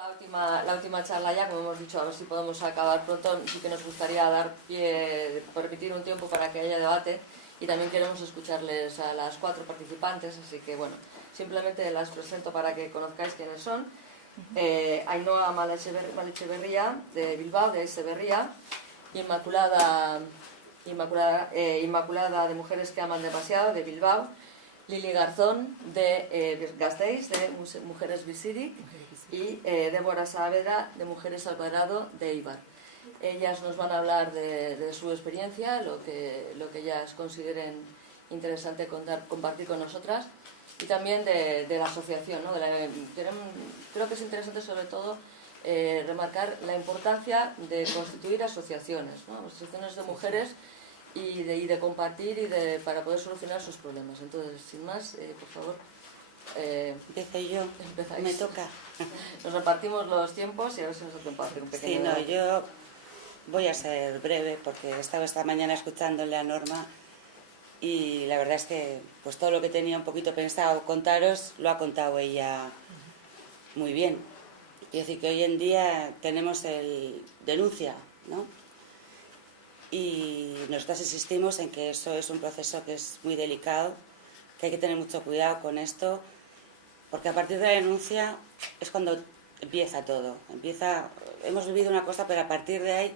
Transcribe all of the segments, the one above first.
La última charla ya, como hemos dicho, a ver si podemos acabar pronto. Sí que nos gustaría dar pie, permitir un tiempo para que haya debate, y también queremos escucharles a las 4 participantes, así que bueno, simplemente las presento para que conozcáis quiénes son. Ainhoa Malaecheverría, de Bilbao, de Echeverría. Inmaculada de Mujeres que Aman Demasiado, de Bilbao. Lili Garzón, de Gasteiz, de Mujeres Bizirik. Y Débora Saavedra, de Mujeres al Cuadrado, de Eibar. Ellas nos van a hablar de su experiencia, lo que ellas consideren interesante compartir con nosotras, y también de la asociación, ¿no? Creo que es interesante sobre todo remarcar la importancia de constituir asociaciones, ¿no? Asociaciones de mujeres, y de compartir para poder solucionar sus problemas. Entonces, sin más, por favor. Empiezo yo, empezáis. Me toca. Nos repartimos los tiempos y a ver si nos da tiempo a hacer un pequeño... Sí, no, yo voy a ser breve porque estaba esta mañana escuchándole a Norma y la verdad es que pues todo lo que tenía un poquito pensado contaros lo ha contado ella muy bien. Quiero decir que hoy en día tenemos el denuncia, ¿no? Y nosotras insistimos en que eso es un proceso que es muy delicado, que hay que tener mucho cuidado con esto, porque a partir de la denuncia es cuando empieza todo. Hemos vivido una cosa, pero a partir de ahí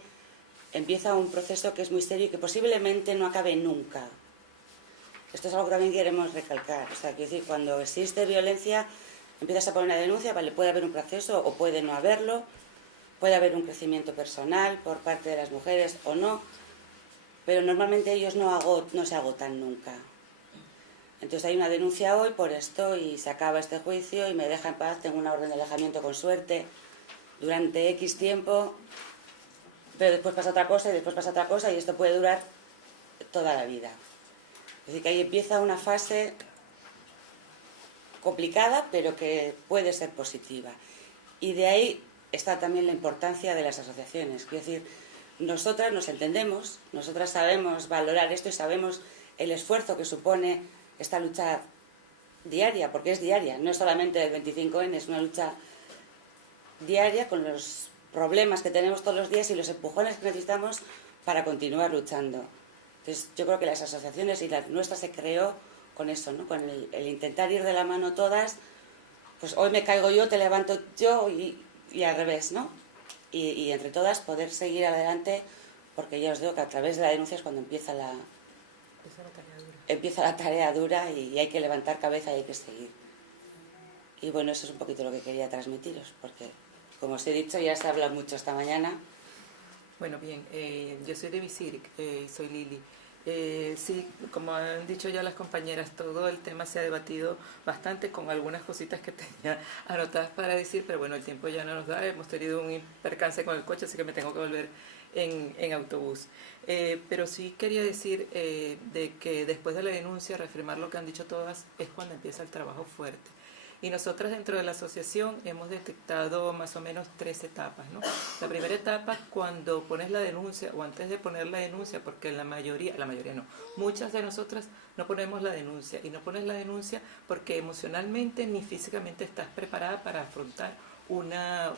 empieza un proceso que es muy serio y que posiblemente no acabe nunca. Esto es algo que también queremos recalcar. O sea, quiero decir, cuando existe violencia, empiezas a poner una denuncia, vale, puede haber un proceso o puede no haberlo, puede haber un crecimiento personal por parte de las mujeres o no, pero normalmente ellos no se agotan nunca. Entonces hay una denuncia hoy por esto y se acaba este juicio y me deja en paz, tengo una orden de alejamiento con suerte durante X tiempo, pero después pasa otra cosa y después pasa otra cosa y esto puede durar toda la vida. Es decir, que ahí empieza una fase complicada, pero que puede ser positiva. Y de ahí está también la importancia de las asociaciones. Quiero decir, nosotras nos entendemos, nosotras sabemos valorar esto y sabemos el esfuerzo que supone esta lucha diaria, porque es diaria, no es solamente el 25N, es una lucha diaria con los problemas que tenemos todos los días y los empujones que necesitamos para continuar luchando. Entonces yo creo que las asociaciones, y la nuestra se creó con eso, ¿no? Con el intentar ir de la mano todas, pues hoy me caigo yo, te levanto yo y al revés, ¿no? Y entre todas poder seguir adelante, porque ya os digo que a través de la denuncia es cuando empieza la tarea dura y hay que levantar cabeza y hay que seguir. Y bueno, eso es un poquito lo que quería transmitiros, porque como os he dicho, ya se ha hablado mucho esta mañana. Bueno, bien, yo soy de Bizirik, soy Lili. Sí, como han dicho ya las compañeras, todo el tema se ha debatido bastante, con algunas cositas que tenía anotadas para decir, pero bueno, el tiempo ya no nos da, hemos tenido un percance con el coche, así que me tengo que volver en autobús. Pero sí quería decir de que después de la denuncia, reafirmar lo que han dicho todas, es cuando empieza el trabajo fuerte. Y nosotras dentro de la asociación hemos detectado más o menos 3 etapas, ¿no? La primera etapa, cuando pones la denuncia, o antes de poner la denuncia, porque la mayoría no, muchas de nosotras no ponemos la denuncia, y no pones la denuncia porque emocionalmente ni físicamente estás preparada para afrontar una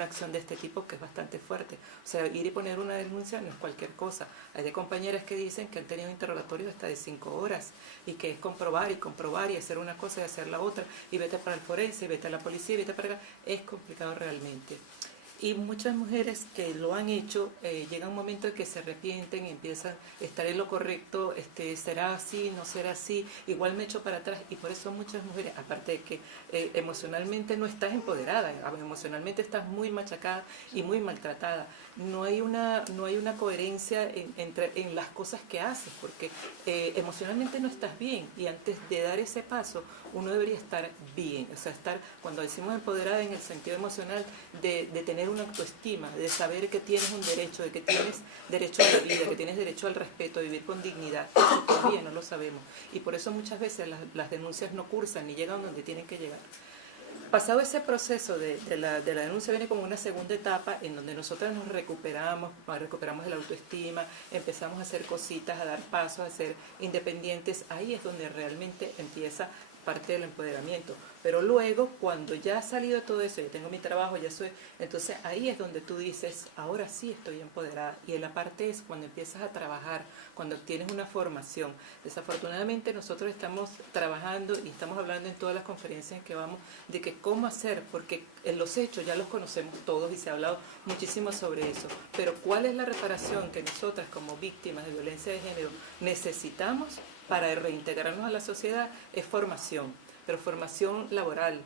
acción de este tipo, que es bastante fuerte. O sea, ir y poner una denuncia no es cualquier cosa. Hay de compañeras que dicen que han tenido interrogatorios hasta de 5 horas y que es comprobar y hacer una cosa y hacer la otra, y vete para el forense, y vete a la policía, y vete para acá. Es complicado realmente. Y muchas mujeres que lo han hecho, llega un momento en que se arrepienten y empiezan, ¿estaré en lo correcto? ¿Será así? ¿No será así? Igual me echo para atrás. Y por eso muchas mujeres, aparte de que emocionalmente no estás empoderada, emocionalmente estás muy machacada y muy maltratada. No hay una coherencia en las cosas que haces, porque emocionalmente no estás bien, y antes de dar ese paso uno debería estar bien. O sea, estar, cuando decimos empoderada en el sentido emocional, de tener una autoestima, de saber que tienes un derecho, de que tienes derecho a la vida, que tienes derecho al respeto, a vivir con dignidad. Eso todavía no lo sabemos, y por eso muchas veces las denuncias no cursan ni llegan donde tienen que llegar. Pasado ese proceso de la denuncia, viene como una segunda etapa en donde nosotras nos recuperamos de la autoestima, empezamos a hacer cositas, a dar pasos, a ser independientes. Ahí es donde realmente empieza parte del empoderamiento. Pero luego, cuando ya ha salido todo eso, ya tengo mi trabajo, ya soy, entonces ahí es donde tú dices, ahora sí estoy empoderada. Y la parte es cuando empiezas a trabajar, cuando tienes una formación. Desafortunadamente nosotros estamos trabajando y estamos hablando en todas las conferencias en que vamos de que cómo hacer, porque en los hechos ya los conocemos todos y se ha hablado muchísimo sobre eso. Pero ¿cuál es la reparación que nosotras como víctimas de violencia de género necesitamos para reintegrarnos a la sociedad? Es formación, pero formación laboral,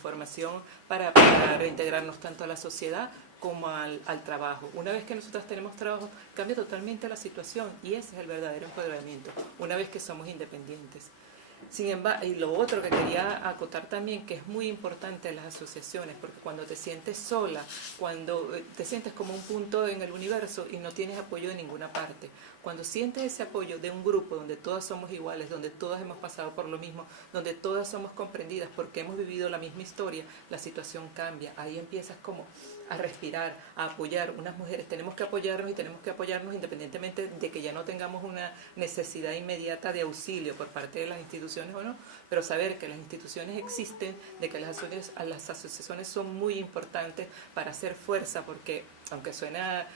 formación para reintegrarnos tanto a la sociedad como al trabajo. Una vez que nosotros tenemos trabajo, cambia totalmente la situación y ese es el verdadero empoderamiento, una vez que somos independientes. Sin embargo, y lo otro que quería acotar también, que es muy importante en las asociaciones, porque cuando te sientes sola, cuando te sientes como un punto en el universo y no tienes apoyo de ninguna parte, cuando sientes ese apoyo de un grupo donde todas somos iguales, donde todas hemos pasado por lo mismo, donde todas somos comprendidas porque hemos vivido la misma historia, la situación cambia. Ahí empiezas como a respirar, a apoyar. Unas mujeres tenemos que apoyarnos y tenemos que apoyarnos independientemente de que ya no tengamos una necesidad inmediata de auxilio por parte de las instituciones o no, pero saber que las instituciones existen, de que las asociaciones son muy importantes para hacer fuerza, porque aunque suena...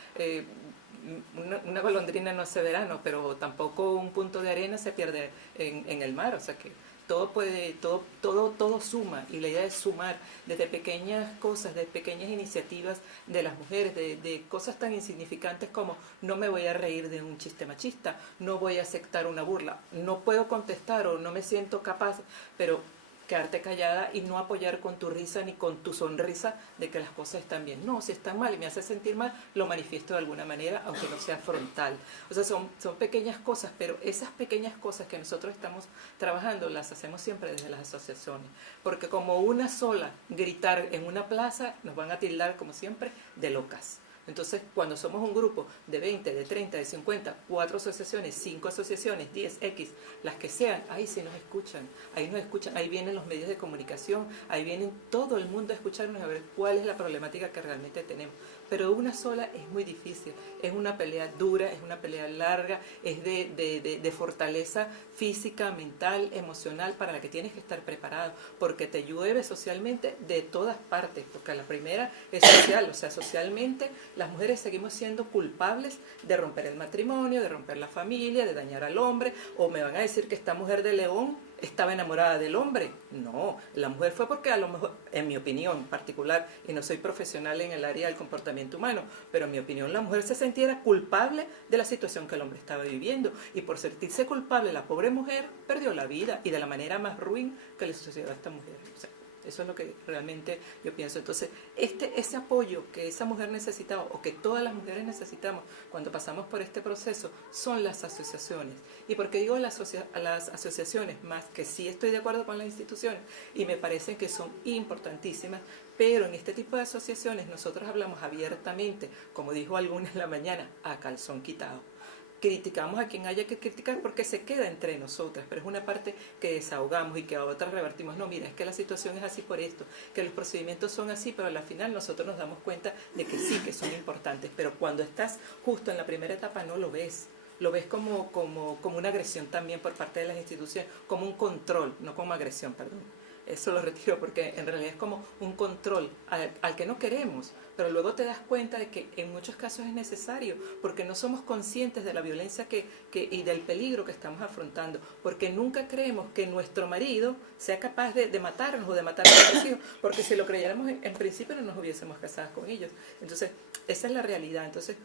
una golondrina no hace verano, pero tampoco un punto de arena se pierde en el mar, o sea que todo suma, y la idea es sumar desde pequeñas cosas, de pequeñas iniciativas de las mujeres, de cosas tan insignificantes como no me voy a reír de un chiste machista, no voy a aceptar una burla, no puedo contestar o no me siento capaz, pero quedarte callada y no apoyar con tu risa ni con tu sonrisa de que las cosas están bien. No, si están mal y me hace sentir mal, lo manifiesto de alguna manera, aunque no sea frontal. O sea, son pequeñas cosas, pero esas pequeñas cosas que nosotros estamos trabajando las hacemos siempre desde las asociaciones. Porque como una sola gritar en una plaza, nos van a tildar, como siempre, de locas. Entonces, cuando somos un grupo de 20, de 30, de 50, 4 asociaciones, 5 asociaciones, 10X, las que sean, ahí sí nos escuchan, ahí vienen los medios de comunicación, ahí vienen todo el mundo a escucharnos, a ver cuál es la problemática que realmente tenemos. Pero una sola es muy difícil, es una pelea dura, es una pelea larga, es de fortaleza física, mental, emocional, para la que tienes que estar preparado, porque te llueve socialmente de todas partes, porque la primera es social, o sea, socialmente las mujeres seguimos siendo culpables de romper el matrimonio, de romper la familia, de dañar al hombre, o me van a decir que esta mujer de León estaba enamorada del hombre. No, la mujer fue porque a lo mejor, en mi opinión particular, y no soy profesional en el área del comportamiento humano, pero en mi opinión la mujer se sentía culpable de la situación que el hombre estaba viviendo, y por sentirse culpable la pobre mujer perdió la vida, y de la manera más ruin que le sucedió a esta mujer. O sea, eso es lo que realmente yo pienso. Entonces, ese apoyo que esa mujer necesitaba, o que todas las mujeres necesitamos cuando pasamos por este proceso, son las asociaciones. ¿Y por qué digo las asociaciones? Más que sí estoy de acuerdo con las instituciones, y me parecen que son importantísimas, pero en este tipo de asociaciones nosotros hablamos abiertamente, como dijo alguna en la mañana, a calzón quitado. Criticamos a quien haya que criticar porque se queda entre nosotras, pero es una parte que desahogamos y que a otras revertimos. No, mira, es que la situación es así por esto, que los procedimientos son así, pero al final nosotros nos damos cuenta de que sí, que son importantes, pero cuando estás justo en la primera etapa no lo ves. Lo ves como una agresión también por parte de las instituciones, como un control, no como agresión, perdón. Eso lo retiro porque en realidad es como un control al que no queremos, pero luego te das cuenta de que en muchos casos es necesario, porque no somos conscientes de la violencia y del peligro que estamos afrontando, porque nunca creemos que nuestro marido sea capaz de matarnos o de matar a nuestros hijos, porque si lo creyéramos en principio no nos hubiésemos casado con ellos. Entonces, esa es la realidad. Entonces,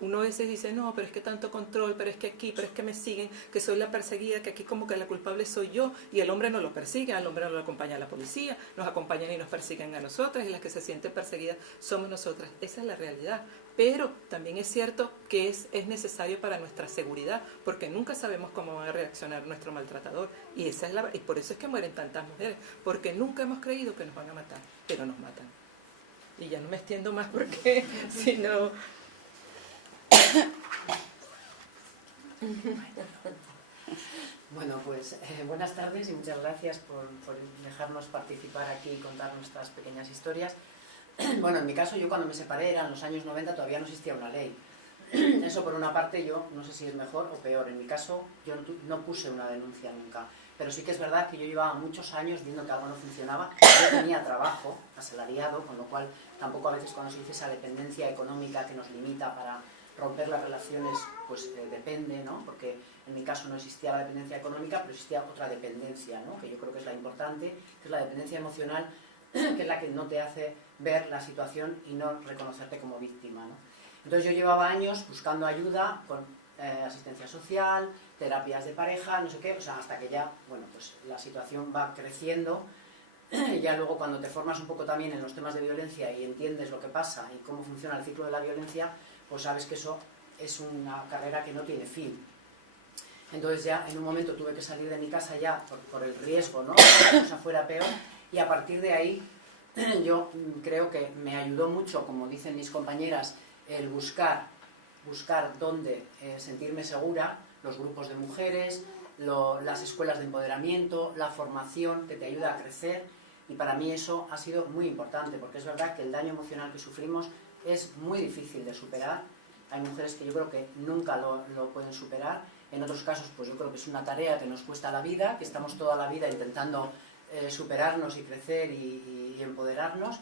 uno a veces dice, no, pero es que tanto control, pero es que aquí, pero es que me siguen, que soy la perseguida, que aquí como que la culpable soy yo, y el hombre no lo persigue, al hombre no lo acompaña a la policía, nos acompañan y nos persiguen a nosotras, y las que se sienten perseguidas somos nosotras. Esa es la realidad. Pero también es cierto que es necesario para nuestra seguridad, porque nunca sabemos cómo va a reaccionar nuestro maltratador, y por eso es que mueren tantas mujeres, porque nunca hemos creído que nos van a matar, pero nos matan. Y ya no me extiendo más porque si no... Bueno, pues buenas tardes y muchas gracias por dejarnos participar aquí y contar nuestras pequeñas historias. Bueno, en mi caso, yo cuando me separé, eran los años 90, todavía no existía una ley. eso por una parte yo no sé si es mejor o peor. En mi caso yo no puse una denuncia nunca, pero sí que es verdad que yo llevaba muchos años viendo que algo no funcionaba. Yo tenía trabajo asalariado, con lo cual tampoco a veces cuando se dice esa dependencia económica que nos limita para romper las relaciones, pues depende, ¿no? Porque en mi caso no existía la dependencia económica, pero existía otra dependencia, ¿no? Que yo creo que es la importante, que es la dependencia emocional, que es la que no te hace ver la situación y no reconocerte como víctima, ¿no? Entonces yo llevaba años buscando ayuda con asistencia social, terapias de pareja, no sé qué, o sea, hasta que ya, bueno, pues la situación va creciendo. Ya luego cuando te formas un poco también en los temas de violencia y entiendes lo que pasa y cómo funciona el ciclo de la violencia, pues sabes que eso es una carrera que no tiene fin. Entonces ya en un momento tuve que salir de mi casa ya por el riesgo, ¿no? Que la cosa fuera peor, y a partir de ahí yo creo que me ayudó mucho, como dicen mis compañeras, el buscar dónde sentirme segura, los grupos de mujeres, las escuelas de empoderamiento, la formación que te ayuda a crecer, y para mí eso ha sido muy importante, porque es verdad que el daño emocional que sufrimos es muy difícil de superar. Hay mujeres que yo creo que nunca lo pueden superar, en otros casos pues yo creo que es una tarea que nos cuesta la vida, que estamos toda la vida intentando superarnos y crecer y empoderarnos,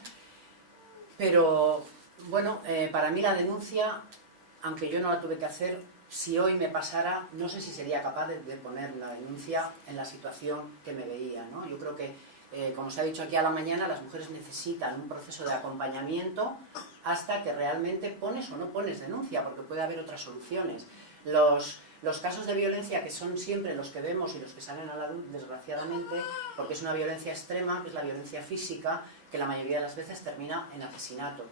pero bueno, para mí la denuncia, aunque yo no la tuve que hacer, si hoy me pasara, no sé si sería capaz de poner la denuncia en la situación que me veía, ¿no? Yo creo que, como se ha dicho aquí a la mañana, las mujeres necesitan un proceso de acompañamiento hasta que realmente pones o no pones denuncia, porque puede haber otras soluciones. Los casos de violencia, que son siempre los que vemos y los que salen a la luz, desgraciadamente, porque es una violencia extrema, que es la violencia física, que la mayoría de las veces termina en asesinato.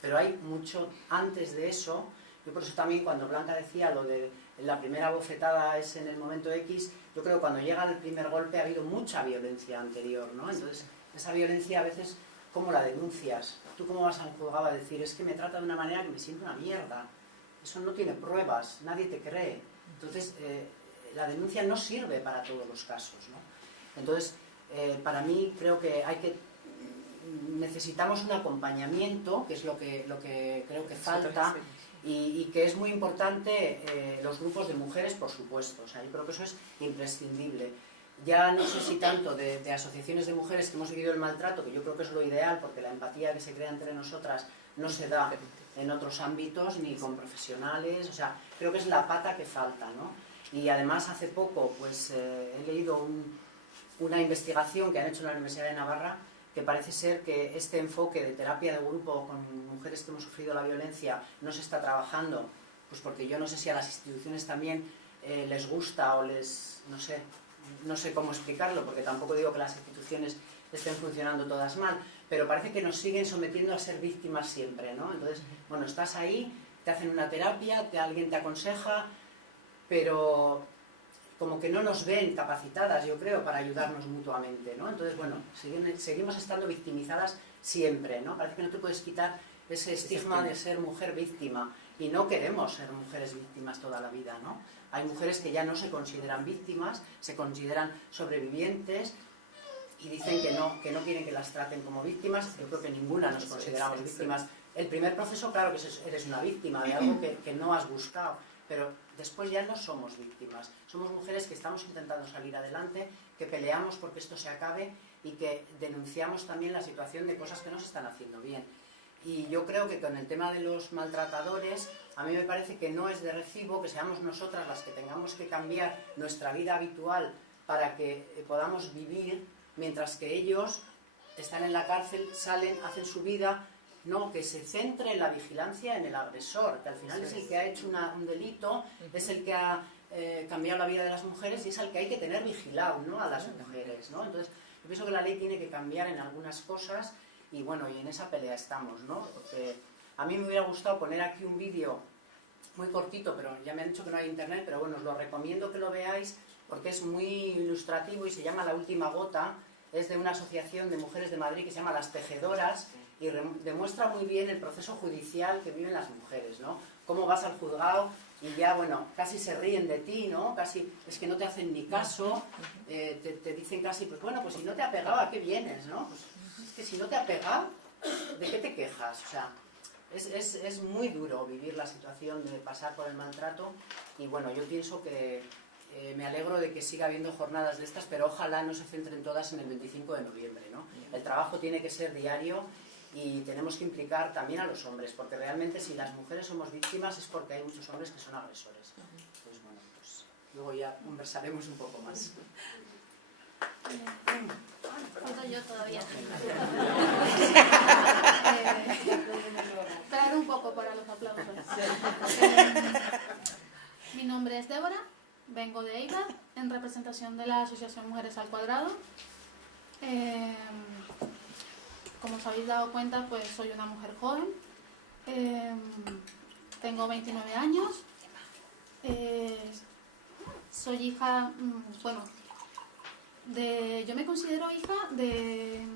Pero hay mucho antes de eso. Yo por eso también cuando Blanca decía lo de la primera bofetada es en el momento X, yo creo que cuando llega el primer golpe ha habido mucha violencia anterior, ¿no? Entonces, esa violencia a veces, ¿cómo la denuncias? ¿Tú cómo vas a un juzgado a decir, es que me trata de una manera que me siento una mierda? Eso no tiene pruebas, nadie te cree. Entonces, la denuncia no sirve para todos los casos, ¿no? Entonces, para mí creo que necesitamos un acompañamiento, que es lo que creo que falta, y que es muy importante los grupos de mujeres, por supuesto. O sea, yo creo que eso es imprescindible. Ya no sé si tanto de asociaciones de mujeres que hemos vivido el maltrato, que yo creo que es lo ideal, porque la empatía que se crea entre nosotras no se da en otros ámbitos, ni con profesionales. O sea, creo que es la pata que falta, ¿no? Y además hace poco pues he leído una investigación que han hecho en la Universidad de Navarra, que parece ser que este enfoque de terapia de grupo con mujeres que hemos sufrido la violencia no se está trabajando, pues porque yo no sé si a las instituciones también les gusta o no sé cómo explicarlo, porque tampoco digo que las instituciones estén funcionando todas mal, pero parece que nos siguen sometiendo a ser víctimas siempre, ¿no? Entonces, bueno, estás ahí, te hacen una terapia, alguien te aconseja, pero como que no nos ven capacitadas, yo creo, para ayudarnos mutuamente, ¿no? Entonces, bueno, seguimos estando victimizadas siempre, ¿no? Parece que no te puedes quitar ese estigma de ser mujer víctima, y no queremos ser mujeres víctimas toda la vida, ¿no? Hay mujeres que ya no se consideran víctimas, se consideran sobrevivientes y dicen que no quieren que las traten como víctimas. Yo creo que ninguna nos consideramos víctimas. El primer proceso, claro que eres una víctima de algo que no has buscado, pero después ya no somos víctimas. Somos mujeres que estamos intentando salir adelante, que peleamos porque esto se acabe y que denunciamos también la situación de cosas que no se están haciendo bien. Y yo creo que con el tema de los maltratadores, a mí me parece que no es de recibo que seamos nosotras las que tengamos que cambiar nuestra vida habitual para que podamos vivir, mientras que ellos están en la cárcel, salen, hacen su vida. No, que se centre en la vigilancia en el agresor, que al final es el que ha hecho un delito, es el que ha cambiado la vida de las mujeres y es al que hay que tener vigilado, ¿no? A las mujeres, ¿no? Entonces, yo pienso que la ley tiene que cambiar en algunas cosas y bueno, y en esa pelea estamos, ¿no? Porque a mí me hubiera gustado poner aquí un vídeo muy cortito, pero ya me han dicho que no hay internet, pero bueno, os lo recomiendo que lo veáis porque es muy ilustrativo y se llama La Última Gota. Es de una asociación de mujeres de Madrid que se llama Las Tejedoras y demuestra muy bien el proceso judicial que viven las mujeres, ¿no? Cómo vas al juzgado y ya, bueno, casi se ríen de ti, ¿no? Casi es que no te hacen ni caso, te dicen casi, pues bueno, pues si no te ha pegado, ¿a qué vienes, no? Pues es que si no te ha pegado, ¿de qué te quejas? O sea, es muy duro vivir la situación de pasar por el maltrato y bueno, yo pienso que me alegro de que siga habiendo jornadas de estas, pero ojalá no se centren todas en el 25 de noviembre, ¿no? El trabajo tiene que ser diario y tenemos que implicar también a los hombres, porque realmente si las mujeres somos víctimas es porque hay muchos hombres que son agresores. Entonces, bueno, pues luego ya conversaremos un poco más. Falta yo todavía. Esperar un poco para los aplausos. Mi nombre es Débora, vengo de Eibar en representación de la Asociación Mujeres al Cuadrado. Como os habéis dado cuenta, pues soy una mujer joven. Tengo 29 años. Soy hija, bueno, yo me considero hija de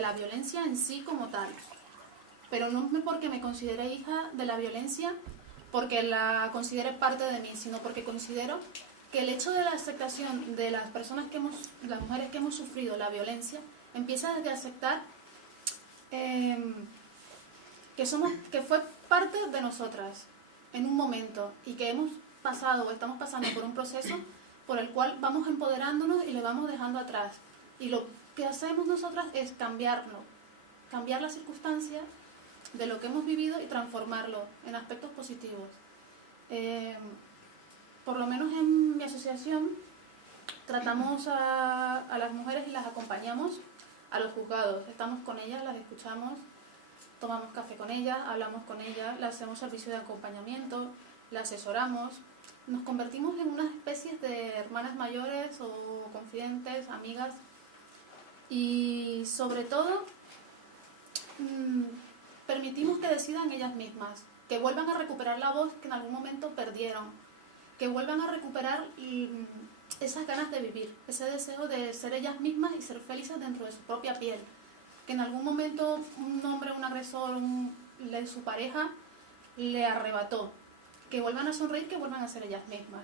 la violencia en sí como tal, pero no porque me considere hija de la violencia porque la considere parte de mí, sino porque considero que el hecho de la aceptación de las personas las mujeres que hemos sufrido la violencia, empieza desde aceptar que fue parte de nosotras en un momento y que hemos pasado o estamos pasando por un proceso por el cual vamos empoderándonos y le vamos dejando atrás. Y lo que hacemos nosotras es cambiar la circunstancia de lo que hemos vivido y transformarlo en aspectos positivos. Por lo menos en mi asociación tratamos a las mujeres y las acompañamos a los juzgados. Estamos con ellas, las escuchamos, tomamos café con ellas, hablamos con ellas, le hacemos servicio de acompañamiento, la asesoramos. Nos convertimos en unas especies de hermanas mayores o confidentes, amigas y sobre todo permitimos que decidan ellas mismas, que vuelvan a recuperar la voz que en algún momento perdieron, que vuelvan a recuperar esas ganas de vivir, ese deseo de ser ellas mismas y ser felices dentro de su propia piel, que en algún momento un hombre, un agresor, su pareja le arrebató. Que vuelvan a sonreír, que vuelvan a ser ellas mismas.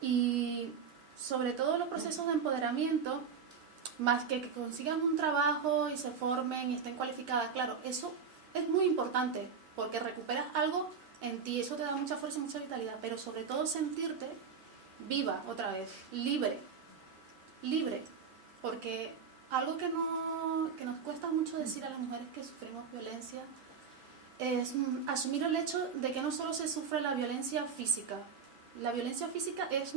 Y sobre todo los procesos de empoderamiento, más que consigan un trabajo y se formen y estén cualificadas, claro, eso es muy importante, porque recuperas algo en ti, eso te da mucha fuerza y mucha vitalidad, pero sobre todo sentirte viva otra vez, libre, porque algo que nos cuesta mucho decir a las mujeres que sufrimos violencia es asumir el hecho de que no solo se sufre la violencia física. La violencia física es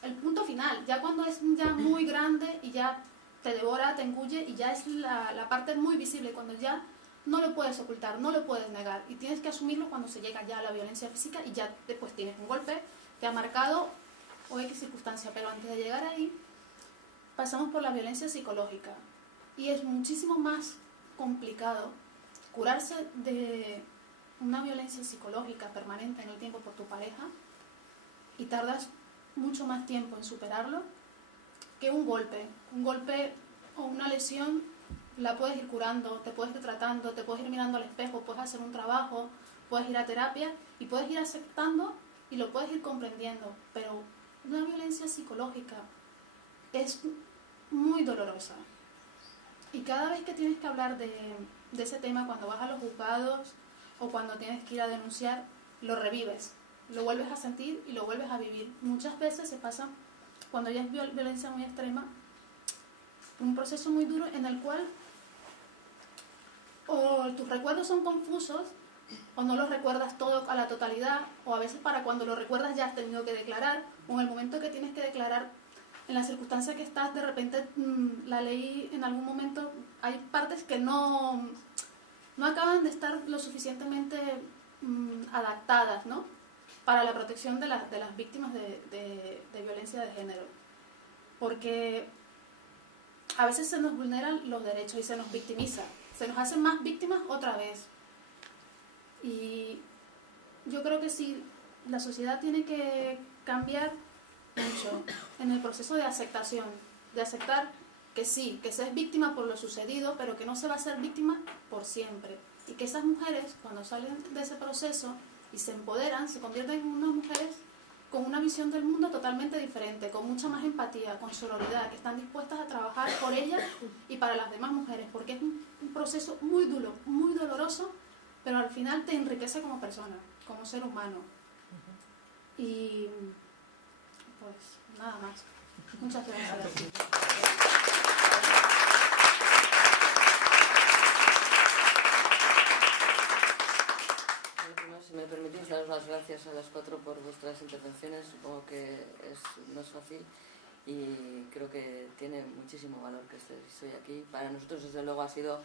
el punto final, ya cuando es ya muy grande y ya te devora, te engulle y ya es la parte muy visible, cuando ya no lo puedes ocultar, no lo puedes negar y tienes que asumirlo cuando se llega ya a la violencia física y ya después tienes un golpe, te ha marcado o X circunstancia, pero antes de llegar ahí pasamos por la violencia psicológica y es muchísimo más complicado curarse de una violencia psicológica permanente en el tiempo por tu pareja y tardas mucho más tiempo en superarlo que un golpe o una lesión la puedes ir curando, te puedes ir tratando, te puedes ir mirando al espejo, puedes hacer un trabajo, puedes ir a terapia y puedes ir aceptando y lo puedes ir comprendiendo, pero una violencia psicológica es muy dolorosa y cada vez que tienes que hablar de ese tema, cuando vas a los juzgados o cuando tienes que ir a denunciar, lo revives, lo vuelves a sentir y lo vuelves a vivir. Muchas veces se pasa, cuando ya es violencia muy extrema, un proceso muy duro en el cual o tus recuerdos son confusos o no los recuerdas todo a la totalidad, o a veces para cuando lo recuerdas ya has tenido que declarar, o en el momento que tienes que declarar, en la circunstancia que estás, de repente la ley en algún momento, hay partes que no acaban de estar lo suficientemente adaptadas, ¿no?, para la protección de las víctimas de violencia de género. Porque a veces se nos vulneran los derechos y se nos victimiza, se nos hacen más víctimas otra vez. Y yo creo que sí, la sociedad tiene que cambiar mucho en el proceso de aceptación, de aceptar que sí, que se es víctima por lo sucedido, pero que no se va a ser víctima por siempre. Y que esas mujeres, cuando salen de ese proceso y se empoderan, se convierten en unas mujeres con una visión del mundo totalmente diferente, con mucha más empatía, con sororidad, que están dispuestas a trabajar por ellas y para las demás mujeres, porque es un proceso muy duro, muy doloroso, pero al final te enriquece como persona, como ser humano. Y pues nada más. Muchas gracias. Si me permitís, daros las gracias a las 4 por vuestras intervenciones. Supongo que no es fácil y creo que tiene muchísimo valor que estéis hoy aquí. Para nosotros, desde luego, ha sido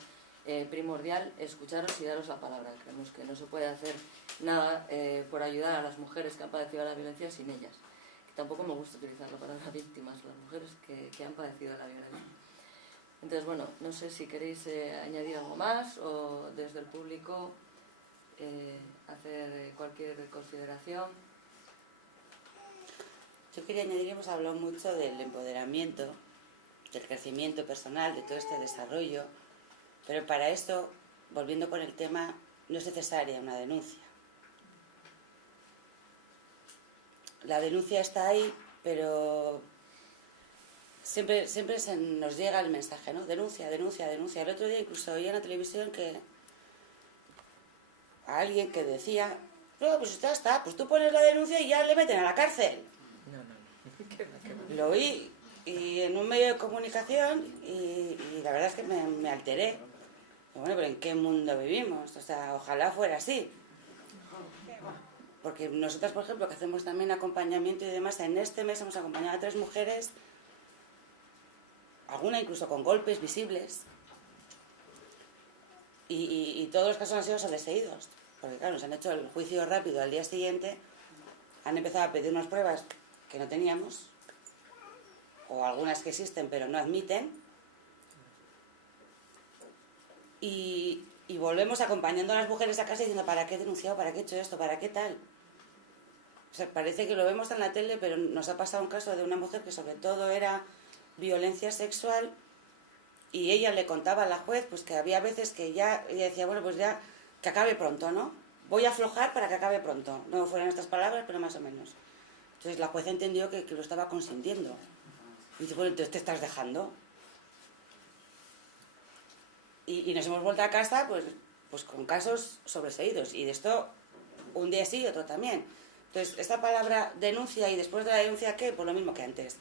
primordial escucharos y daros la palabra. Creemos que no se puede hacer nada por ayudar a las mujeres que han padecido la violencia sin ellas. Que tampoco me gusta utilizar la palabra víctimas, las mujeres que han padecido la violencia. Entonces, bueno, no sé si queréis añadir algo más o desde el público hacer cualquier consideración. Yo quería añadir que hemos hablado mucho del empoderamiento, del crecimiento personal, de todo este desarrollo, pero para esto, volviendo con el tema, no es necesaria una denuncia. La denuncia está ahí, pero siempre nos llega el mensaje, ¿no? Denuncia, denuncia, denuncia. El otro día incluso oía en la televisión que a alguien que decía, no, pues ya está, pues tú pones la denuncia y ya le meten a la cárcel. No. ¿Qué va? Lo oí y en un medio de comunicación y la verdad es que me alteré. Y bueno, pero ¿en qué mundo vivimos? O sea, ojalá fuera así. Porque nosotras, por ejemplo, que hacemos también acompañamiento y demás, en este mes hemos acompañado a 3 mujeres, alguna incluso con golpes visibles, y todos los casos han sido sobreseídos. Porque claro, nos han hecho el juicio rápido al día siguiente, han empezado a pedirnos pruebas que no teníamos, o algunas que existen pero no admiten, y volvemos acompañando a las mujeres a casa diciendo, ¿para qué he denunciado? ¿Para qué he hecho esto? ¿Para qué tal? O sea, parece que lo vemos en la tele, pero nos ha pasado un caso de una mujer que sobre todo era violencia sexual, y ella le contaba a la juez pues que había veces que ella decía, bueno, pues ya que acabe pronto, ¿no? Voy a aflojar para que acabe pronto. No fueron estas palabras, pero más o menos. Entonces la jueza entendió que lo estaba consintiendo. Y dice, bueno, entonces te estás dejando. Y nos hemos vuelto a casa pues con casos sobreseídos. Y de esto un día sí y otro también. Entonces, esta palabra denuncia y después de la denuncia, ¿qué? Pues lo mismo que antes.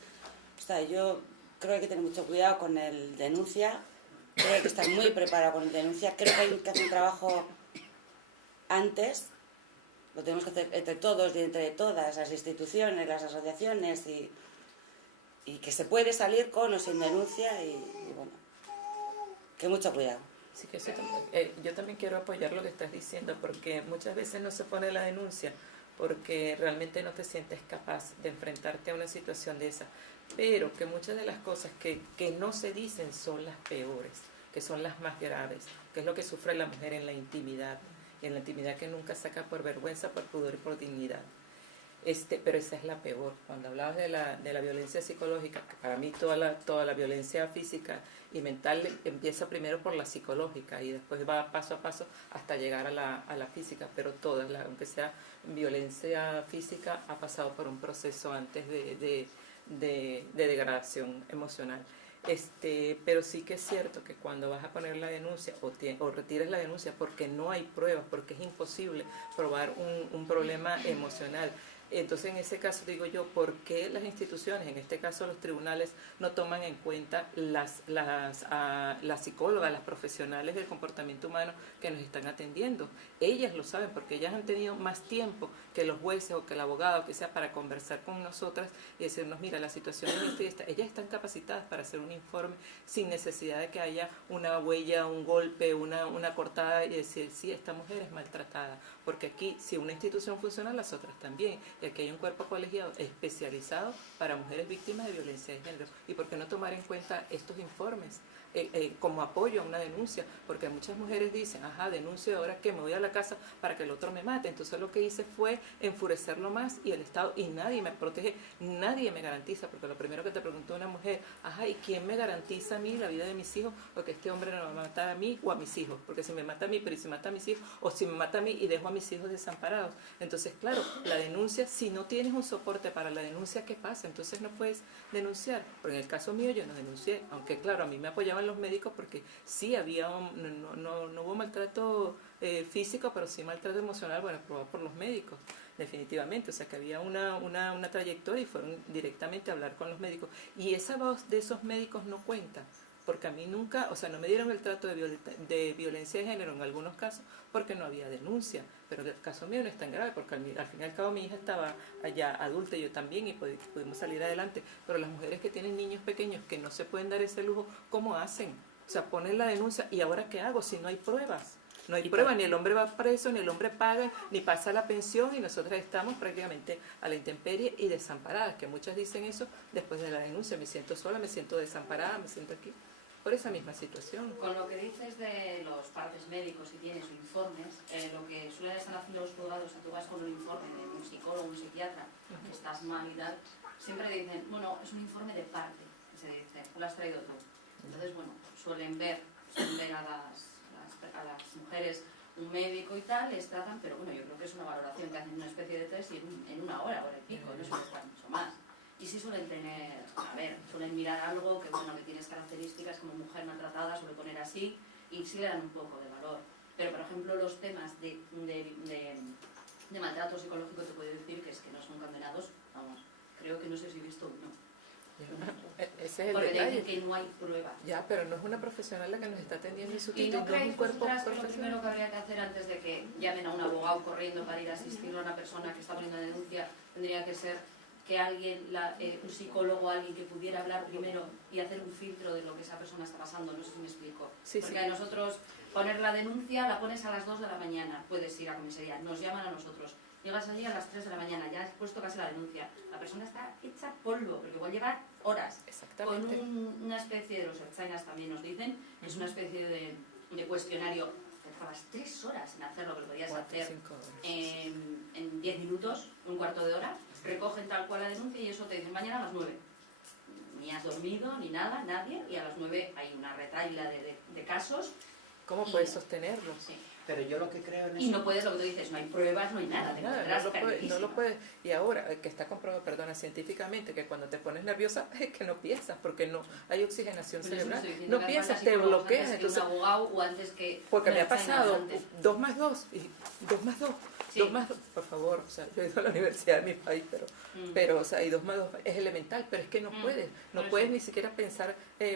O sea, yo creo que hay que tener mucho cuidado con el denuncia. Creo que hay que estar muy preparado con el denuncia. Creo que hay que hacer un trabajo antes. Lo tenemos que hacer entre todos y entre todas las instituciones, las asociaciones y que se puede salir con o sin denuncia y bueno, que mucho cuidado. Sí, que eso yo también quiero apoyar lo que estás diciendo, porque muchas veces no se pone la denuncia porque realmente no te sientes capaz de enfrentarte a una situación de esa, pero que muchas de las cosas que no se dicen son las peores, que son las más graves, que es lo que sufre la mujer en la intimidad que nunca saca por vergüenza, por pudor y por dignidad. Pero esa es la peor. Cuando hablabas de la violencia psicológica, que para mí toda la violencia física y mental empieza primero por la psicológica y después va paso a paso hasta llegar a la física, pero toda, aunque sea violencia física, ha pasado por un proceso antes de degradación emocional. Pero sí que es cierto que cuando vas a poner la denuncia o retires la denuncia porque no hay pruebas, porque es imposible probar un problema emocional, entonces en ese caso digo yo, ¿por qué las instituciones, en este caso los tribunales, no toman en cuenta las psicólogas, las profesionales del comportamiento humano que nos están atendiendo? Ellas lo saben porque ellas han tenido más tiempo que los jueces o que el abogado, que sea, para conversar con nosotras y decirnos, mira, la situación es esta y esta. Ellas están capacitadas para hacer un informe sin necesidad de que haya una huella, un golpe, una cortada y decir, sí, esta mujer es maltratada. Porque aquí, si una institución funciona, las otras también. Y aquí hay un cuerpo colegiado especializado para mujeres víctimas de violencia de género. ¿Y por qué no tomar en cuenta estos informes como apoyo a una denuncia? Porque muchas mujeres dicen, ajá, denuncio, ahora que me voy a la casa para que el otro me mate. Entonces lo que hice fue enfurecerlo más y el Estado, y nadie me protege, nadie me garantiza, porque lo primero que te preguntó una mujer, ajá, ¿y quién me garantiza a mí la vida de mis hijos? Porque este hombre no me va a matar a mí o a mis hijos, porque si me mata a mí, pero si mata a mis hijos, o si me mata a mí y dejo a mis hijos desamparados. Entonces, claro, la denuncia si no tienes un soporte para la denuncia, ¿qué pasa? Entonces no puedes denunciar. Porque en el caso mío yo no denuncié, aunque claro, a mí me apoyaban los médicos porque sí había, no hubo maltrato físico, pero sí maltrato emocional, bueno, probado por los médicos, definitivamente. O sea, que había una trayectoria y fueron directamente a hablar con los médicos. Y esa voz de esos médicos no cuenta. Porque a mí nunca, o sea, no me dieron el trato de violencia de género en algunos casos porque no había denuncia, pero el caso mío no es tan grave porque al fin y al cabo mi hija estaba allá adulta y yo también y pudimos salir adelante, pero las mujeres que tienen niños pequeños que no se pueden dar ese lujo, ¿cómo hacen? O sea, ponen la denuncia y ¿ahora qué hago si no hay pruebas? No hay pruebas, ni el hombre va preso, ni el hombre paga, ni pasa la pensión y nosotras estamos prácticamente a la intemperie y desamparadas, que muchas dicen eso después de la denuncia, me siento sola, me siento desamparada, me siento aquí. Por esa misma situación. Con lo que dices de los partes médicos y tienes informes, lo que suelen estar haciendo los juzgados, tú vas con un informe de un psicólogo, un psiquiatra, que estás mal y tal, siempre dicen, bueno, es un informe de parte, se dice, lo has traído tú. Entonces, bueno, suelen ver a las mujeres un médico y tal, les tratan, pero bueno, yo creo que es una valoración que hacen una especie de test y en una hora y pico, no suele estar mucho más. Y sí suelen tener, suelen mirar algo que, bueno, que tienes características como mujer maltratada, suele poner así, y sí le dan un poco de valor. Pero, por ejemplo, los temas de maltrato psicológico te puedo decir que es que no son condenados, vamos, creo que no sé si he visto uno. Ese es el porque detalle. dicen que no hay pruebas. Ya, pero no es una profesional la que nos está atendiendo y ¿Y sustituyendo no creéis un cuerpo vosotras que lo profesional. primero que habría que hacer antes de que llamen a un abogado corriendo para ir a asistir a una persona que está poniendo una denuncia, tendría que ser que alguien, un psicólogo, alguien que pudiera hablar primero y hacer un filtro de lo que esa persona está pasando? No sé si me explico. Sí, Porque sí. a nosotros poner la denuncia la pones a las 2 de la mañana, puedes ir a comisaría, nos llaman a nosotros. Llegas allí a las 3 de la mañana, ya has puesto casi la denuncia. La persona está hecha polvo, porque igual lleva horas. Exactamente. Con una especie de, los Epsteinas también nos dicen, es una especie de cuestionario. Te tardas 3 horas en hacerlo, que lo podías 4 o hacer 5 horas. en 10 minutos, un cuarto de hora. Recogen tal cual la denuncia y eso te dicen mañana a las 9. Ni has dormido, ni nada, nadie, y a las 9 hay una retahíla de casos. ¿Cómo Y- puedes sostenerlos? Sí. Pero yo lo que creo en Y eso... no puedes, lo que tú dices, no hay pruebas, no hay nada, te Nada, encuentras no lo perdidísima. puedes. Y ahora, que está comprobado, perdona, científicamente, que cuando te pones nerviosa es que no piensas, porque no hay oxigenación Pero eso cerebral. estoy diciendo, No que piensas, falta te psicólogos bloqueas. antes que Entonces, un abogado o antes que porque un me ha Epstein pasado antes. 2 más 2, y 2 más 2. Sí. 2 más 2, por favor, o sea, yo he ido a la universidad de mi país, pero o sea, y 2 más 2 es elemental, pero es que no puedes, no por puedes eso. ni siquiera pensar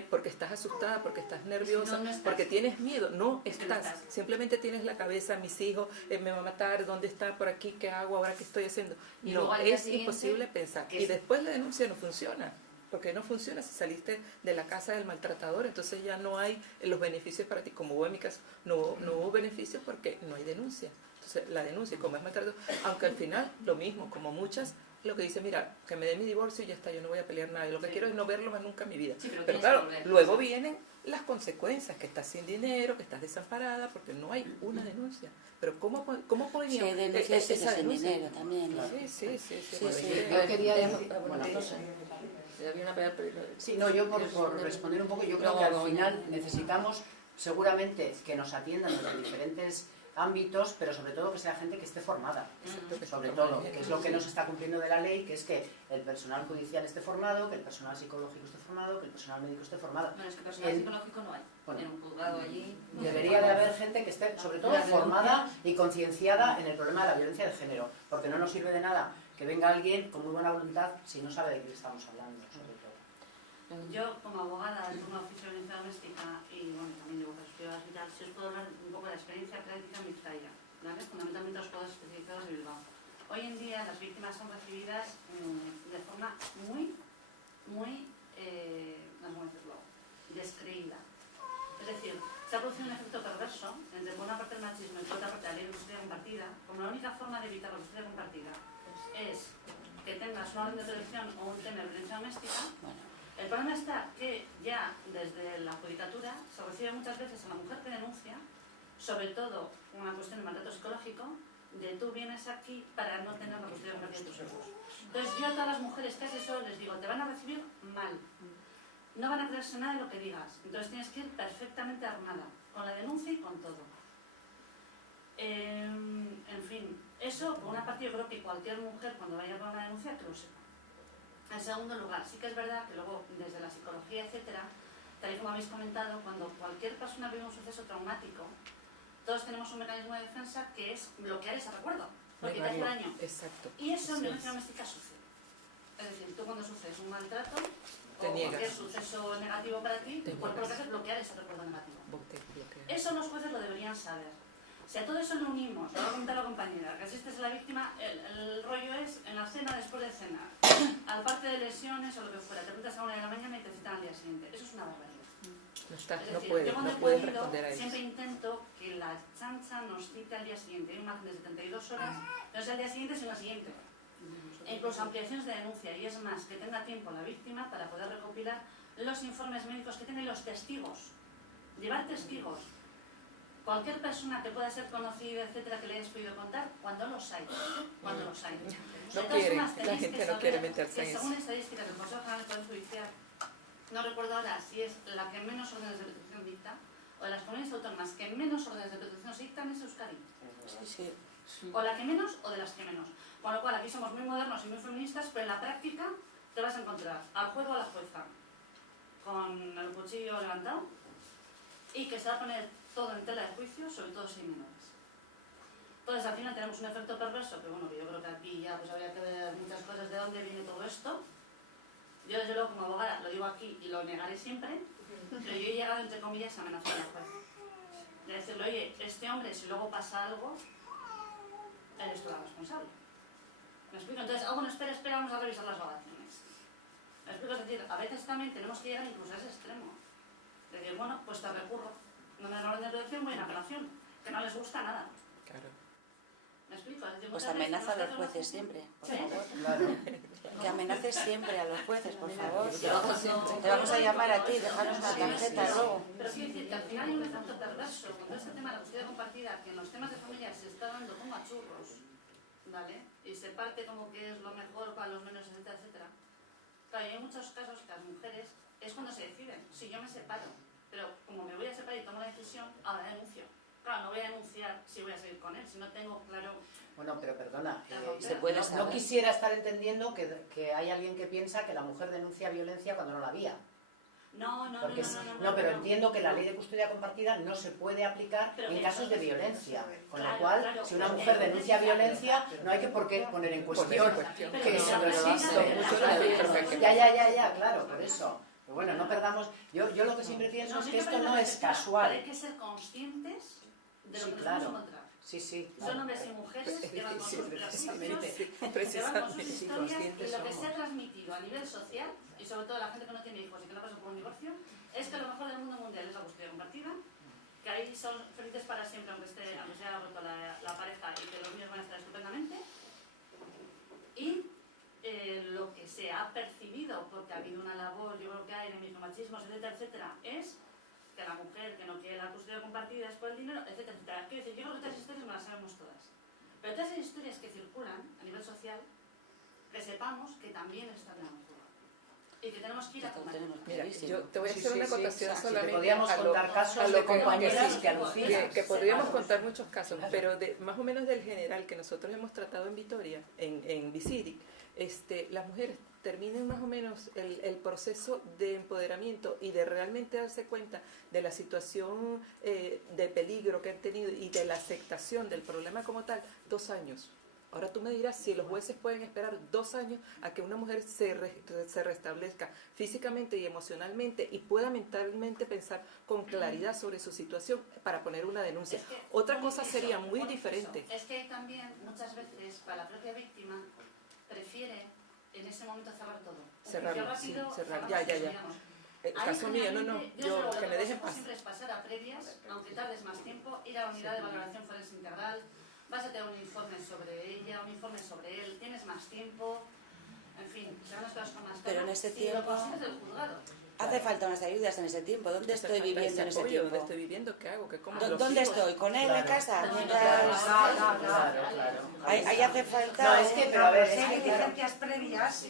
porque estás asustada, porque estás nerviosa, No, no estás. porque tienes miedo, no Es que no estás, estás. simplemente tienes la cabeza, mis hijos, me va a matar, ¿dónde está? ¿Por aquí? ¿Qué hago? ¿Ahora qué estoy haciendo? Y No, luego al día es siguiente, imposible pensar. que Y es- después la denuncia no funciona. Porque no funciona si saliste de la casa del maltratador, entonces ya no hay los beneficios para ti. Como hubo en mi caso, no hubo beneficios porque no hay denuncia. Entonces la denuncia, como es maltrato, aunque al final lo mismo, como muchas, lo que dice, mira, que me den mi divorcio y ya está, yo no voy a pelear nada. Yo lo que Sí. quiero es no verlo más nunca en mi vida. Sí, pero pero tienes claro, que volver. luego vienen las consecuencias, que estás sin dinero, que estás desamparada, porque no hay una denuncia. Pero ¿cómo podría Si hay denuncias, sí que esa sin denuncia? dinero también. Sí. Sí, pues, sí. Yo quería decir... Bueno, Bueno, no sé. Había una pelea, pero... Sí, no, yo por responder un poco, yo creo que al final necesitamos seguramente que nos atiendan desde diferentes ámbitos, pero sobre todo que sea gente que esté formada, sobre todo, que es lo que no se está cumpliendo de la ley, que es que el personal judicial esté formado, que el personal psicológico esté formado, que el personal médico esté formado. Bueno, es que personal El- psicológico no hay. Bueno. En un juzgado allí... Debería de haber gente que esté, sobre todo, formada y concienciada en el problema de la violencia de género, porque no nos sirve de nada que venga alguien con muy buena voluntad si no sabe de qué le estamos hablando, sobre todo. Yo, como abogada del turno de oficio de violencia doméstica y bueno, también de mujeres privadas y tal, si os puedo hablar un poco de la experiencia práctica en Vizcaya, ¿vale? Fundamentalmente los juzgados especializados de Bilbao. Hoy en día las víctimas son recibidas de forma muy, ¿cómo decirlo?, descreída. Es decir, se ha producido un efecto perverso entre por una parte el machismo y por otra parte la ley de custodia compartida, como la única forma de evitar la custodia compartida es que tengas una orden de protección o un tema de violencia doméstica. El problema está que ya desde la judicatura se recibe muchas veces a la mujer que denuncia, sobre todo una cuestión de maltrato psicológico, de tú vienes aquí para no tener la custodia compartida de tus hijos. Entonces yo a todas las mujeres que asesoro les digo, te van a recibir mal, no van a creerse nada de lo que digas, entonces tienes que ir perfectamente armada, con la denuncia y con todo. En fin, Eso, por una parte, yo creo que cualquier mujer cuando vaya a una denuncia que lo sepa. En segundo lugar, sí que es verdad que luego desde la psicología, etcétera, tal y como habéis comentado, cuando cualquier persona vive un suceso traumático, todos tenemos un mecanismo de defensa que es bloquear ese recuerdo, porque te hace daño. Exacto. Y eso en violencia doméstica sucede. Es decir, tú cuando sucedes un maltrato Te o niegas. cualquier suceso negativo para ti, Te tu cuerpo lo que niegas. hace es bloquear ese recuerdo negativo. Bloquea. Eso los jueces lo deberían saber. Si a todo eso le unimos, lo va a contar la compañera, que asistes a la víctima, el rollo es en la cena, después de cenar, al parte de lesiones o lo que fuera, te preguntas a 1 de la mañana y te citan al día siguiente. Eso es una barbaridad. No, estás, Es no decir, puedes, yo cuando no he puedes podido, responder a eso. siempre intento que la chancha nos cite al día siguiente. Hay un margen de 72 horas, no es al día siguiente, sino al siguiente. E incluso ampliaciones de denuncia, y es más, que tenga tiempo la víctima para poder recopilar los informes médicos que tienen los testigos. Llevar testigos. Cualquier persona que pueda ser conocida, etcétera, que le hayas podido contar, cuando los hay. Cuando los hay. No De todas quieren, formas, la tenéis gente que no quiere saber meterse que en según eso. estadísticas del Consejo General del Poder Judicial, no recuerdo ahora si es la que menos órdenes de protección dicta, o de las comunidades autónomas que menos órdenes de protección se dictan es Euskadi. Sí. O la que menos o de las que menos. Con lo cual aquí somos muy modernos y muy feministas, pero en la práctica te vas a encontrar al juez o a la jueza con el cuchillo levantado y que se va a poner todo en tela de juicio, sobre todo si hay menores. Entonces al final tenemos un efecto perverso, que bueno, que yo creo que aquí ya pues habría que ver muchas cosas de dónde viene todo esto. Yo desde luego como abogada lo digo aquí y lo negaré siempre, pero yo he llegado entre comillas a amenazar a la juez. De decirle, oye, este hombre si luego pasa algo, eres tú la responsable. ¿Me explico? Entonces, bueno, espera, vamos a revisar las grabaciones. ¿Me explico? Es decir, a veces también tenemos que llegar incluso a ese extremo. Es decir, bueno, pues te recurro. No me dan orden de protección, voy en apelación. Que no les gusta nada. Claro. ¿Me explico? Es decir, Pues muchas veces amenaza a tenemos los que jueces hacer siempre, por ¿Sí? favor. Claro. Que amenaces siempre a los jueces, por favor. Cuando- Te vamos a llamar a ti, dejarnos una tarjeta luego. Pero quiero decir que al final hay un efecto perverso con todo este tema de la custodia compartida, que en los temas de familia se está dando como a churros, ¿vale? Y se parte como que es lo mejor para los menores, etcétera, etcétera. Claro, y hay muchos casos que las mujeres es cuando se deciden, si yo me separo, pero como me voy a separar y tomo la decisión, ahora denuncio. Claro, no voy a denunciar si voy a seguir con él, si no tengo claro... Bueno, pero perdona, Se puede no saber. quisiera estar entendiendo que hay alguien que piensa que la mujer denuncia violencia cuando no la había. No, Porque pero entiendo que la ley de custodia compartida no se puede aplicar Pero en que- casos de violencia. Con lo Claro, cual, claro. si una mujer denuncia violencia, no hay que por qué poner en cuestión cuestión. que Pero eso no que existe. mucho Claro, de- ya, claro, por eso. Pero bueno, no perdamos... Yo lo que siempre pienso es que esto no es Pero hay casual. que ser conscientes de lo Sí, que nos claro. vamos a encontrar. Sí, Son claro. hombres y mujeres que van con Sí, sus precisamente, prejuicios, que van con sus precisamente. historias, y conscientes lo que se somos. ha transmitido a nivel social, y sobre todo la gente que no tiene hijos y que no pasa por un divorcio, es que lo mejor del mundo mundial es la custodia compartida, que ahí son felices para siempre, aunque se haya roto la pareja y que los niños van a estar estupendamente. Y lo que se ha percibido, porque ha habido una labor, yo creo que hay en micromachismos, etcétera, etcétera, es que la mujer que no quiere la custodia compartida es por el dinero, etcétera, etcétera. Quiero decir, yo creo que todas las historias no las sabemos todas. Pero todas esas historias que circulan a nivel social, que sepamos que también están en la mujer. Y que tenemos que ir a Esto lo comer. tenemos Mira, clarísimo. yo te voy a hacer una acotación Sí, solamente te podíamos a lo- contar casos a lo de que- compañeras sí, que alucinan. que podríamos contar muchos casos, pero más o menos del general que nosotros hemos tratado en Vitoria, en Visirik, las mujeres terminen más o menos el proceso de empoderamiento y de realmente darse cuenta de la situación de peligro que han tenido y de la aceptación del problema como tal, 2 años. Ahora tú me dirás si los jueces pueden esperar 2 años a que una mujer se restablezca físicamente y emocionalmente y pueda mentalmente pensar con claridad sobre su situación para poner una denuncia. Es que, Otra un cosa inciso, sería muy un diferente. inciso. Es que también muchas veces para la propia víctima prefiere en ese momento cerrar todo. Cerrarlo, Oficio rápido, sí, cerrar. cerramos Ya, y ya. olvidamos. El Ahí caso mío, no, generalmente, yo lo que me que dejen aconsejo paz. siempre es pasar a previas, aunque tardes más tiempo, ir a la unidad de valoración forense integral, vas a tener un informe sobre ella, un informe sobre él, tienes más tiempo, en fin, se van las cosas con más calma. Pero en ese Si tiempo- lo consigues del juzgado. Hace falta unas ayudas en ese tiempo. ¿Dónde Hace estoy falta viviendo en ese apoyo, ¿Dónde tiempo? estoy viviendo? ¿Qué hago? ¿Qué como? Los ¿Dónde hijos. estoy? ¿Con él en Claro. casa? No, Mientras... Claro. Ahí hace falta... No, es que, pero a ver, Si es hay que, claro, diligencias previas,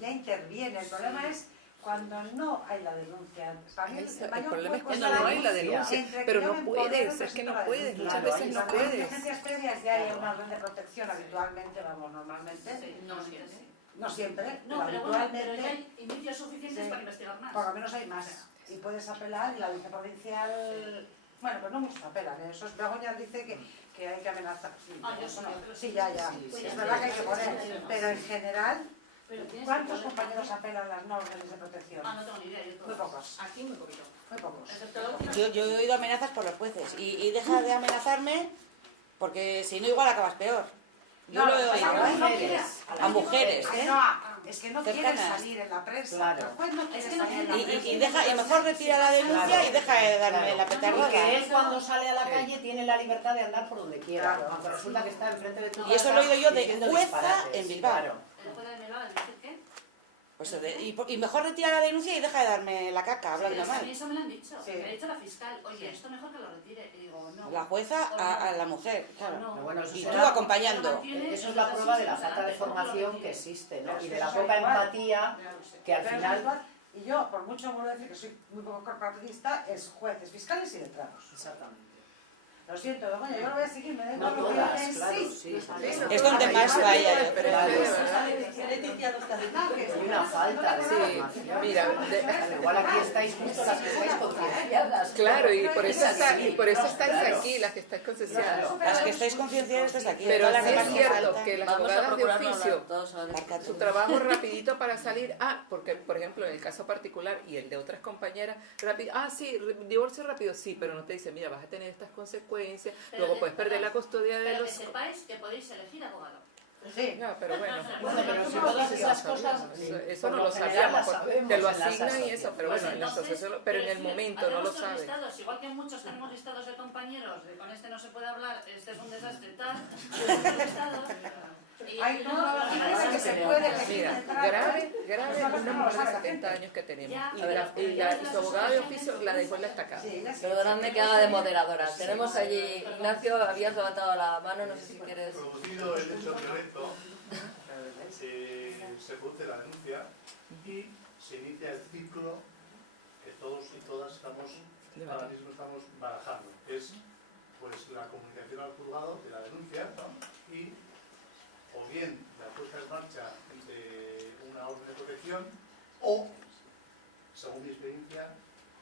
ya interviene. El problema es cuando no hay la denuncia. También El problema es cuando no hay la denuncia, pero no puedes, es que no puedes, muchas veces no puedes. En emergencias previas ya hay una orden de protección habitualmente, vamos, normalmente. Sí, no siempre. No siempre, No, pero bueno, habitualmente. pero ya hay indicios suficientes Sí. para investigar más. Por lo menos hay más. Y puedes apelar y la audiencia provincial... Bueno, pues no muchos apelan. Eso es, Begoña dice que hay que amenazar. Sí, Ah, yo sí, bueno, pero sí, ya. sí, Es sí, verdad sí, que hay que sí, poner. sí, sí, sí. Pero en general, Pero tienes ¿cuántos que poner- compañeros apelan las no órdenes de protección? Ah, no tengo ni idea, yo Muy todos. pocos. Aquí muy poquito. Muy pocos. Excepto la última. Yo he oído amenazas por los jueces y deja de amenazarme porque si no igual acabas peor. Yo No, lo he a oído, las ¿eh? mujeres. A mujeres, ¿eh? Es que no quieren Cercanas. salir en la prensa. Claro. El juez no quiere Es que no salir en la quieren- prensa. Y mejor retira la denuncia Claro. y deja de darme Claro. la Y petardada. que él cuando sale a la calle tiene la libertad de andar por donde quiera, Claro. aunque resulta que está enfrente de tu casa. Y eso lo he oído yo de diciendo jueza disparates. en Bilbao. Claro. ¿El juez de Bilbao decir qué? Pues y mejor retira la denuncia y deja de darme la caca Sí, hablando a mí mal. eso me lo han dicho. Sí. Me ha dicho la fiscal, oye, esto mejor que lo retire. Y digo, no. La jueza a la mujer, claro. No. Bueno, eso Y será- tú acompañando. Eso es la prueba de la falta de formación que existe, ¿no? Y de la Eso poca es igual. empatía que al Pero es final... igual. Y yo, por mucho vuelvo a decir que soy muy poco corporativista, es jueces, fiscales y letrados. Exactamente. Lo siento, Begoña, yo lo voy a seguir, me da No igual lo que todas, dicen, claro, sí. sí. Es donde más falla, yo creo. Claro. Que Hay una falta de Sí, formación. mira, Pero igual aquí estáis justo las que estáis concienciadas. Claro, y por eso, estáis Claro. aquí, las que estáis concienciadas. Las que estáis concienciadas estáis aquí. Pero Todas las sí es demás me cierto faltan. que las Vamos a abogadas de procurar no oficio, hablar todos a la vez. Marca su tú. trabajo rapidito para salir, porque por ejemplo en el caso particular y el de otras compañeras, rápido, sí, divorcio rápido, sí, pero no te dice, mira, vas a tener estas consecuencias, Pero luego puedes perder la custodia de Pero los... que sepáis que podéis elegir abogado. Sí. Ya, pero bueno. Bueno, pero si todas esas cosas... Eso no por lo general sabíamos, las sabemos te lo en las asignan y eso, pero Pues bueno, en la entonces, asociación, pero en el quiero decir, momento no lo hacemos los sabes. listados, igual que muchos tenemos listados de compañeros, de con este no se puede hablar, este es un desastre, tal, hacemos un listado, y Hay no, todas las maneras que se puede elegir Mira, el trato. grave Eso una no lo mujer sabe de la 70 gente. años que tenemos. Ya, Y su abogada de oficio la dejó en la estacada. Sí, ya sí. Perdonadme que haga de moderadora. Tenemos allí, Ignacio, habías levantado la mano, no sé si quieres... Producido el hecho violento, se produce la denuncia y se inicia el ciclo que todos y todas ahora mismo estamos barajando, que es pues la comunicación al juzgado de la denuncia, ¿no? Y o bien la puesta en marcha de una orden de protección o, según mi experiencia,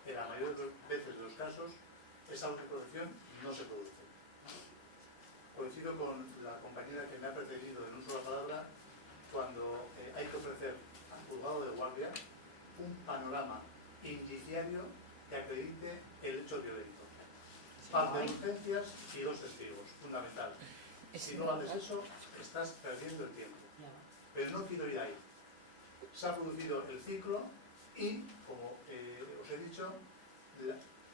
en la mayoría de veces de los casos, esa orden de protección no se produce. Coincido con la compañera que me ha precedido en uso de la palabra cuando hay que ofrecer al juzgado de guardia un panorama indiciario que acredite el hecho violento. Par de urgencias y 2 testigos, fundamental. Si no haces eso, estás perdiendo el tiempo. Pero no quiero ir ahí. Se ha producido el ciclo y, como os he dicho,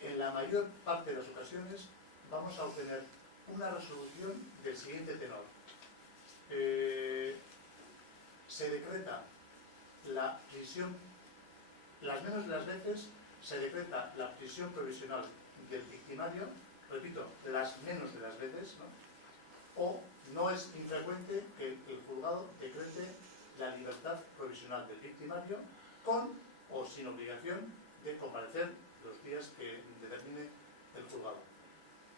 en la mayor parte de las ocasiones vamos a obtener una resolución del siguiente tenor. Se decreta la prisión, las menos de las veces se decreta la prisión provisional del victimario, repito, las menos de las veces, ¿no? O no es infrecuente que el juzgado decrete la libertad provisional del victimario con o sin obligación de comparecer los días que determine el juzgado.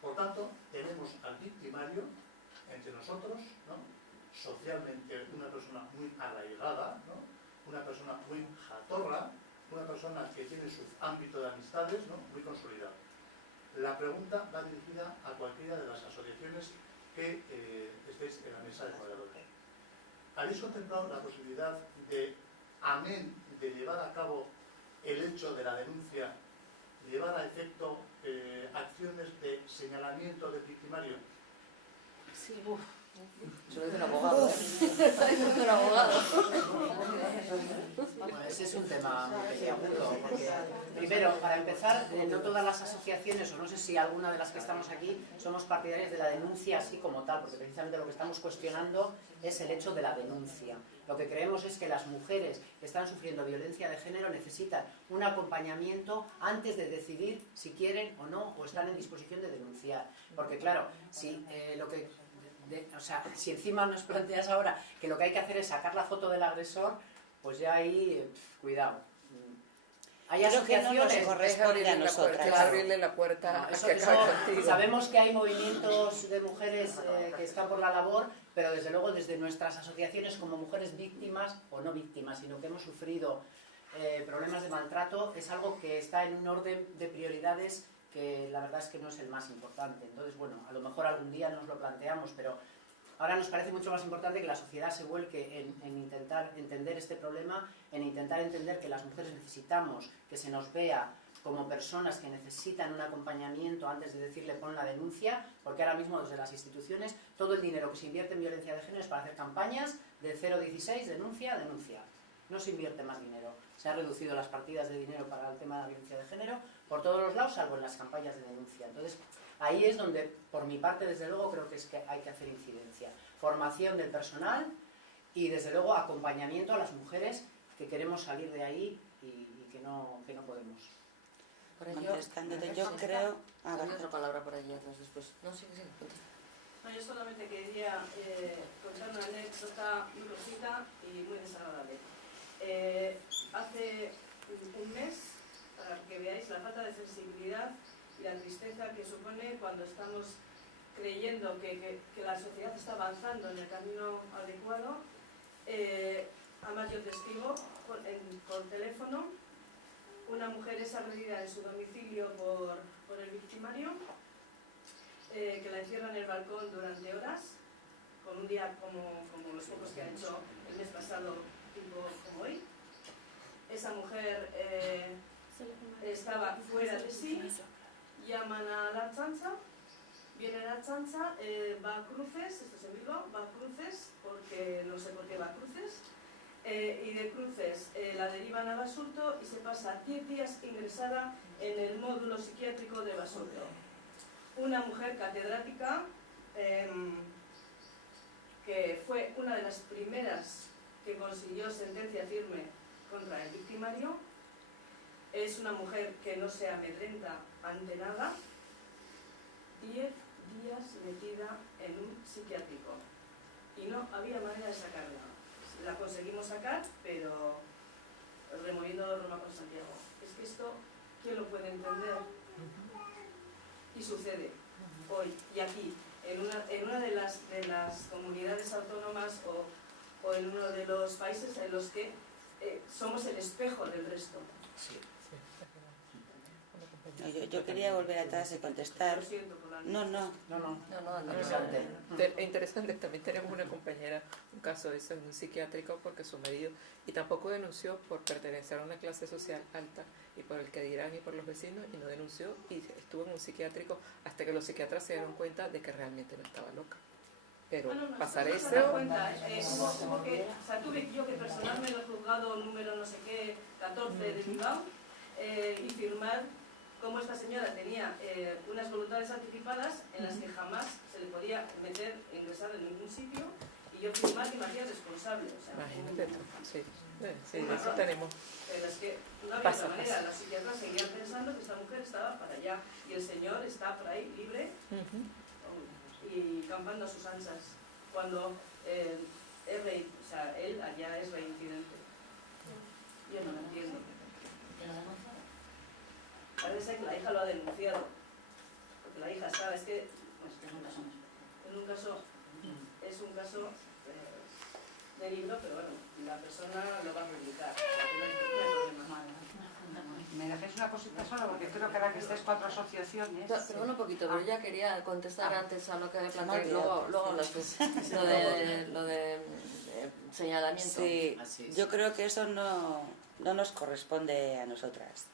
Por tanto, tenemos al victimario entre nosotros, ¿no? Socialmente una persona muy arraigada, ¿no? Una persona muy jatorra, una persona que tiene su ámbito de amistades, ¿no? Muy consolidado. La pregunta va dirigida a cualquiera de las asociaciones que estéis en la mesa de moderadores. ¿Habéis contemplado la posibilidad de, amén de llevar a cabo el hecho de la denuncia, llevar a efecto acciones de señalamiento del victimario? Sí, eso lo dice un abogado, ¿eh? Eso lo dice un abogado. Bueno, ese es un tema muy peliagudo, porque primero, para empezar, no todas las asociaciones, o no sé si alguna de las que estamos aquí, somos partidarias de la denuncia así como tal, porque precisamente lo que estamos cuestionando es el hecho de la denuncia. Lo que creemos es que las mujeres que están sufriendo violencia de género necesitan un acompañamiento antes de decidir si quieren o no, o están en disposición de denunciar. Porque claro, si si encima nos planteas ahora que lo que hay que hacer es sacar la foto del agresor, pues ya ahí, cuidado. Hay Creo que no nos asociaciones... corresponde a nosotras. Es abrirle la puerta No, a eso- que acabe eso- contigo. sabemos que hay movimientos de mujeres que están por la labor, pero desde luego desde nuestras asociaciones como mujeres víctimas, o no víctimas, sino que hemos sufrido problemas de maltrato, es algo que está en un orden de prioridades que la verdad es que no es el más importante. Entonces, bueno, a lo mejor algún día nos lo planteamos, pero ahora nos parece mucho más importante que la sociedad se vuelque en intentar entender este problema, en intentar entender que las mujeres necesitamos que se nos vea como personas que necesitan un acompañamiento antes de decirle pon la denuncia, porque ahora mismo desde las instituciones todo el dinero que se invierte en violencia de género es para hacer campañas de 016, denuncia, denuncia. No se invierte más dinero. Se han reducido las partidas de dinero para el tema de la violencia de género por todos los lados, salvo en las campañas de denuncia. Entonces, ahí es donde, por mi parte, desde luego, creo que es que hay que hacer incidencia. Formación del personal y, desde luego, acompañamiento a las mujeres que queremos salir de ahí y que no podemos. Por ello, Contestándote, yo creo... Ah, hay vale. otra palabra por allí atrás después. No, sí, sí, contesta. No, yo solamente quería contar una anécdota muy cortita y muy desagradable. Hace un mes, para que veáis la falta de sensibilidad y la tristeza que supone cuando estamos creyendo que la sociedad está avanzando en el camino adecuado, además yo testigo por teléfono, una mujer es agredida en su domicilio por el victimario, que la encierra en el balcón durante horas, con un día como los pocos que ha hecho el mes pasado, tipo como hoy. Esa mujer estaba fuera de sí, llaman a la Ertzaintza, viene la Ertzaintza, va a Cruces, esto es en Bilbao, va a Cruces, porque no sé por qué va a Cruces, y de Cruces la derivan a Basurto y se pasa 10 días ingresada en el módulo psiquiátrico de Basurto. Una mujer catedrática que fue una de las primeras que consiguió sentencia firme contra el victimario, es una mujer que no se amedrenta ante nada, 10 días metida en un psiquiátrico y no había manera de sacarla. La conseguimos sacar, pero removiendo Roma con Santiago. Es que esto, ¿quién lo puede entender? Y sucede hoy y aquí, en una de las comunidades autónomas o en uno de los países en los que somos el espejo del resto. No, yo quería volver atrás y contestar. Lo siento por la No. Interesante, también tenemos una compañera, un caso de eso en un psiquiátrico porque su marido, y tampoco denunció por pertenecer a una clase social alta y por el que dirán y por los vecinos, y no denunció y estuvo en un psiquiátrico hasta que los psiquiatras se dieron cuenta de que realmente no estaba loca. Pero pasar no eso... se da cuenta, tuve yo que personarme en el juzgado número no sé qué, 14 de Bilbao, y firmar cómo esta señora tenía unas voluntades anticipadas en las que jamás se le podía meter ingresar en ningún sitio, y yo firmar que me hacía responsable. O sea, Imagínate tú, sí, eso tenemos. Pero es que no había otra manera, los psiquiatras seguían pensando que esta mujer estaba para allá y el señor está por ahí libre y campando a sus anchas, cuando él allá es reincidente. Yo no lo entiendo. Parece que la hija lo ha denunciado, porque la hija sabe, es que es un caso de libro, pero bueno, la persona lo va a publicar, no hay problema. Me dejéis una cosita sola porque creo que ahora que estáis 4 asociaciones... Pero un poquito, pero ya quería contestar antes a lo que había planteado y olvidado. luego hablas tú. Lo de señalamiento. Sí, yo creo que eso no nos corresponde a nosotras.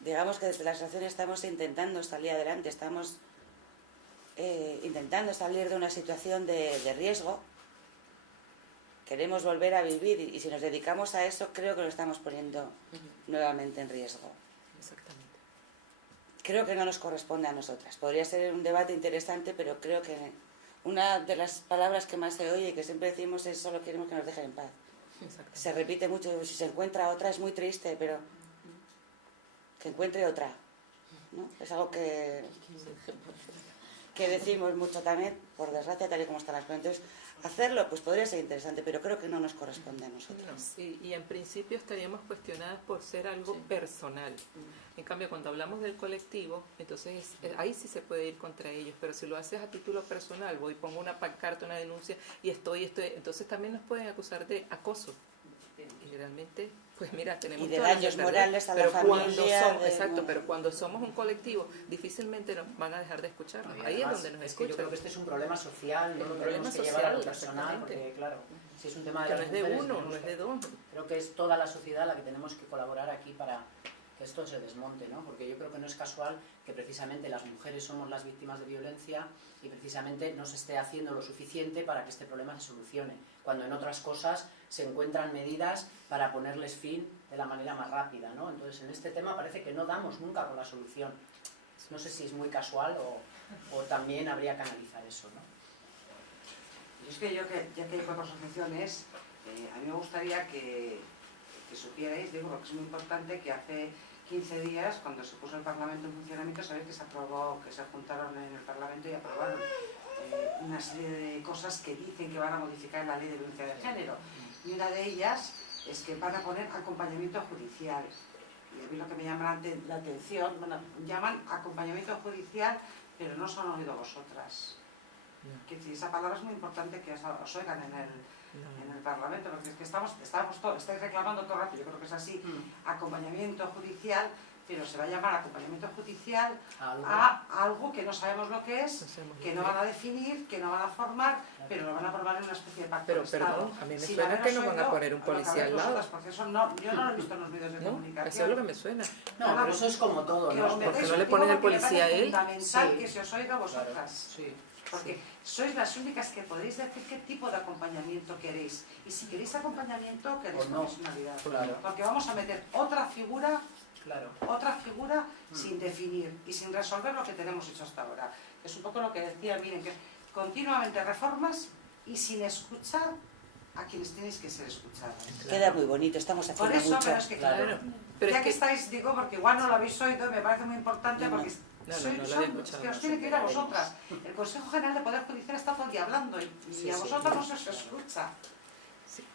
Digamos que desde la asociación estamos intentando salir adelante, estamos intentando salir de una situación de riesgo. Queremos volver a vivir y si nos dedicamos a eso creo que lo estamos poniendo nuevamente en riesgo. Exactamente. Creo que no nos corresponde a nosotras. Podría ser un debate interesante, pero creo que una de las palabras que más se oye y que siempre decimos es solo queremos que nos dejen en paz. Se repite mucho, si se encuentra otra es muy triste, pero que encuentre otra, ¿no? Es algo que que decimos mucho también, por desgracia, tal y como están las cosas. Entonces, hacerlo pues podría ser interesante, pero creo que no nos corresponde a nosotros. No, sí, y en principio estaríamos cuestionadas por ser algo personal. En cambio, cuando hablamos del colectivo, entonces ahí sí se puede ir contra ellos, pero si lo haces a título personal, voy, pongo una pancarta, una denuncia y estoy, entonces también nos pueden acusar de acoso. Y realmente, pues mira, tenemos Y de todas las daños verdades, morales a la pero familia. cuando exacto, pero cuando somos un colectivo, difícilmente nos van a dejar de escucharnos. Y Ahí es además, donde nos es que escuchan. yo creo que este es un problema social, no Es lo un tenemos problema que llevar a lo social, personal, porque exactamente. claro, si es un tema de Que las no es de mujeres, uno, tenemos no es que- de dos. Creo que es toda la sociedad la que tenemos que colaborar aquí para que esto se desmonte, ¿no? Porque yo creo que no es casual que precisamente las mujeres somos las víctimas de violencia y precisamente no se esté haciendo lo suficiente para que este problema se solucione, cuando en otras cosas se encuentran medidas para ponerles fin de la manera más rápida, ¿no? Entonces, en este tema parece que no damos nunca con la solución. No sé si es muy casual o también habría que analizar eso, ¿no? Y es que yo, ya que hay cuatro asociaciones, a mí me gustaría que supierais, digo, porque es muy importante, que hace 15 días, cuando se puso el Parlamento en funcionamiento, sabéis que se aprobó, que se juntaron en el Parlamento y aprobaron una serie de cosas que dicen que van a modificar la ley de violencia de género. Y una de ellas es que van a poner acompañamiento judicial. Y a mí lo que me llama la atención, bueno, llaman acompañamiento judicial, pero no os han oído vosotras. Que decir, esa palabra es muy importante que os oigan en el Parlamento, porque es que estáis reclamando todo el rato, yo creo que es así, acompañamiento judicial, pero se va a llamar acompañamiento judicial a algo que no sabemos lo que es, que no van a definir, que no van a formar, pero lo van a formar en una especie de pacto Pero de Estado. perdón, a mí me Sin suena que haberos nos van a oído, poner un lo que policía habréis al lado. vosotras, porque eso no, yo no lo he visto en los medios de ¿No? comunicación. Eso es lo que me suena. No, pero eso es como todo, Que ¿no? os ¿Por qué metéis no le un ponen tío el porque me policía a parece él? fundamental Sí. que se os oiga a vosotras. Sí. Porque sois las únicas que podéis decir qué tipo de acompañamiento queréis. Y si queréis acompañamiento, queréis O no. profesionalidad. Claro. Porque vamos a meter otra figura Claro. sin definir y sin resolver lo que tenemos hecho hasta ahora. Es un poco lo que decía, miren, que continuamente reformas y sin escuchar a quienes tenéis que ser escuchadas. Queda muy bonito, estamos Por haciendo eso, mucho. pero es que Claro. Pero ya es que estáis, digo, porque igual no lo habéis oído, me parece muy importante No, no. porque No lo había escuchado. que os tiene que ir a vosotras. El Consejo General de Poder Judicial está todo el día hablando y Sí, a sí. vosotros no se os escucha.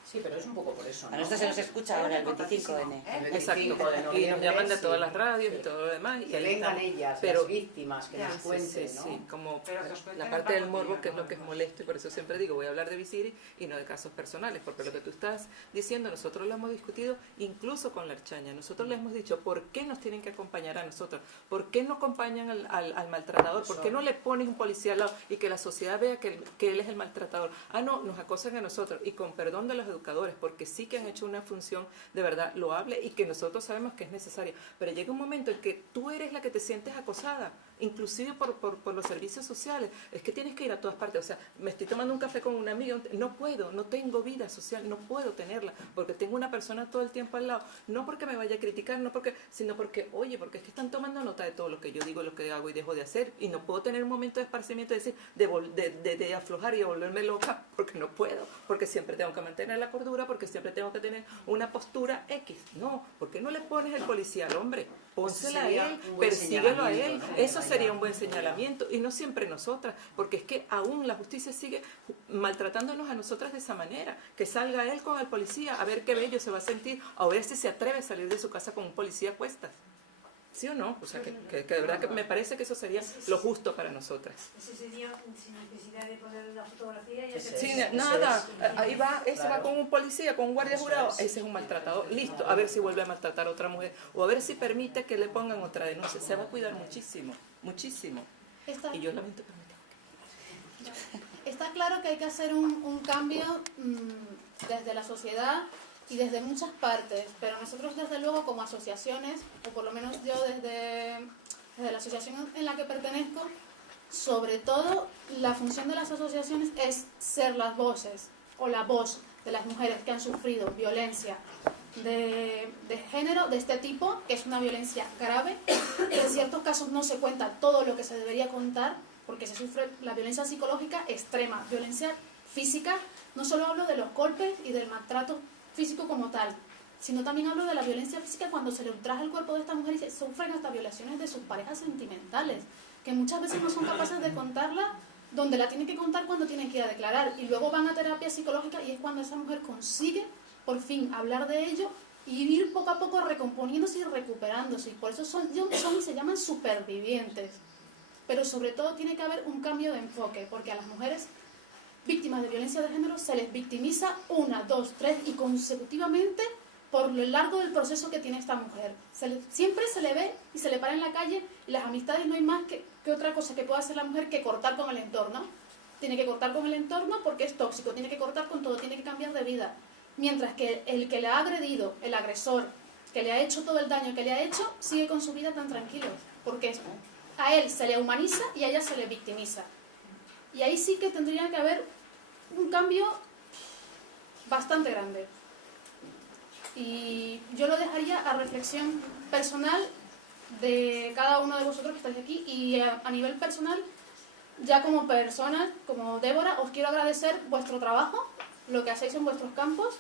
Sí, pero es un poco por eso, A ¿no? nosotros se nos escucha ahora el 25N. El Exacto. 25 de Y nos noviembre, llaman de sí. todas las radios y Sí. todo lo demás. Y Que ahí vengan estamos. ellas, Pero- las víctimas, que nos Sí, cuenten, sí, ¿no? sí, como Pero que os cuenten la el parte del paso morbo, día, que es ¿no? lo que es molesto, y por eso siempre digo, voy a hablar de Visiri y no de casos personales, porque lo que tú estás diciendo, nosotros lo hemos discutido incluso con la Archaña. Nosotros le hemos dicho, ¿por qué nos tienen que acompañar a nosotros? ¿Por qué no acompañan al maltratador? ¿Por qué no le pones un policía al lado y que la sociedad vea que él es el maltratador? Ah, no, nos acosan a nosotros, y con perdón de los educadores, porque sí que han hecho una función de verdad loable y que nosotros sabemos que es necesaria, pero llega un momento en que tú eres la que te sientes acosada, inclusive por los servicios sociales. Es que tienes que ir a todas partes. O sea, me estoy tomando un café con una amiga, no puedo, no tengo vida social, no puedo tenerla, porque tengo una persona todo el tiempo al lado, no porque me vaya a criticar, sino porque, oye, porque es que están tomando nota de todo lo que yo digo, lo que hago y dejo de hacer, y no puedo tener un momento de esparcimiento, de aflojar y de volverme loca, porque no puedo, porque siempre tengo que mantener la cordura, porque siempre tengo que tener una postura X. No, ¿por qué no le pones el policía al hombre? Pónsela a sería él, un buen persíguelo a él. señalamiento, ¿no? Eso sería un buen señalamiento, y no siempre nosotras, porque es que aún la justicia sigue maltratándonos a nosotras de esa manera. Que salga él con el policía, a ver qué bello se va a sentir, a ver si se atreve a salir de su casa con un policía a cuestas. ¿Sí o no? O sea, que de verdad que me parece que eso sería lo justo para nosotras. Ese sería sin necesidad de poner una fotografía y Ese hacer... Sí, es, nada, eso es. ahí va, ese Claro. va con un policía, con un guardia Eso jurado, es. ese es un maltratador, listo, a ver si vuelve a maltratar a otra mujer, o a ver si permite que le pongan otra denuncia, se va a cuidar muchísimo, muchísimo. Está, Y yo lamento que me tengo que... está claro que hay que hacer un cambio desde la sociedad y desde muchas partes, pero nosotros desde luego como asociaciones, o por lo menos yo desde la asociación en la que pertenezco, sobre todo la función de las asociaciones es ser las voces o la voz de las mujeres que han sufrido violencia de género de este tipo, que es una violencia grave, que en ciertos casos no se cuenta todo lo que se debería contar, porque se sufre la violencia psicológica extrema, violencia física. No solo hablo de los golpes y del maltrato físico como tal, sino también hablo de la violencia física cuando se le ultraja el cuerpo de estas mujeres y se sufren hasta violaciones de sus parejas sentimentales. que muchas veces no son capaces de contarla donde la tienen que contar cuando tienen que ir a declarar, y luego van a terapia psicológica y es cuando esa mujer consigue por fin hablar de ello y ir poco a poco recomponiéndose y recuperándose, y por eso son y se llaman supervivientes. Pero sobre todo tiene que haber un cambio de enfoque, porque a las mujeres víctimas de violencia de género se les victimiza 1, 2, 3 y consecutivamente por lo largo del proceso que tiene esta mujer. Siempre se le ve y se le para en la calle, y las amistades no hay más que otra cosa que pueda hacer la mujer que cortar con el entorno. Tiene que cortar con el entorno porque es tóxico, tiene que cortar con todo, tiene que cambiar de vida. Mientras que el que le ha agredido, el agresor, que le ha hecho todo el daño que le ha hecho, sigue con su vida tan tranquilo, porque a él se le humaniza y a ella se le victimiza. Y ahí sí que tendría que haber un cambio bastante grande. Y yo lo dejaría a reflexión personal de cada uno de vosotros que estáis aquí, y a nivel personal, ya como persona, como Débora, os quiero agradecer vuestro trabajo, lo que hacéis en vuestros campos,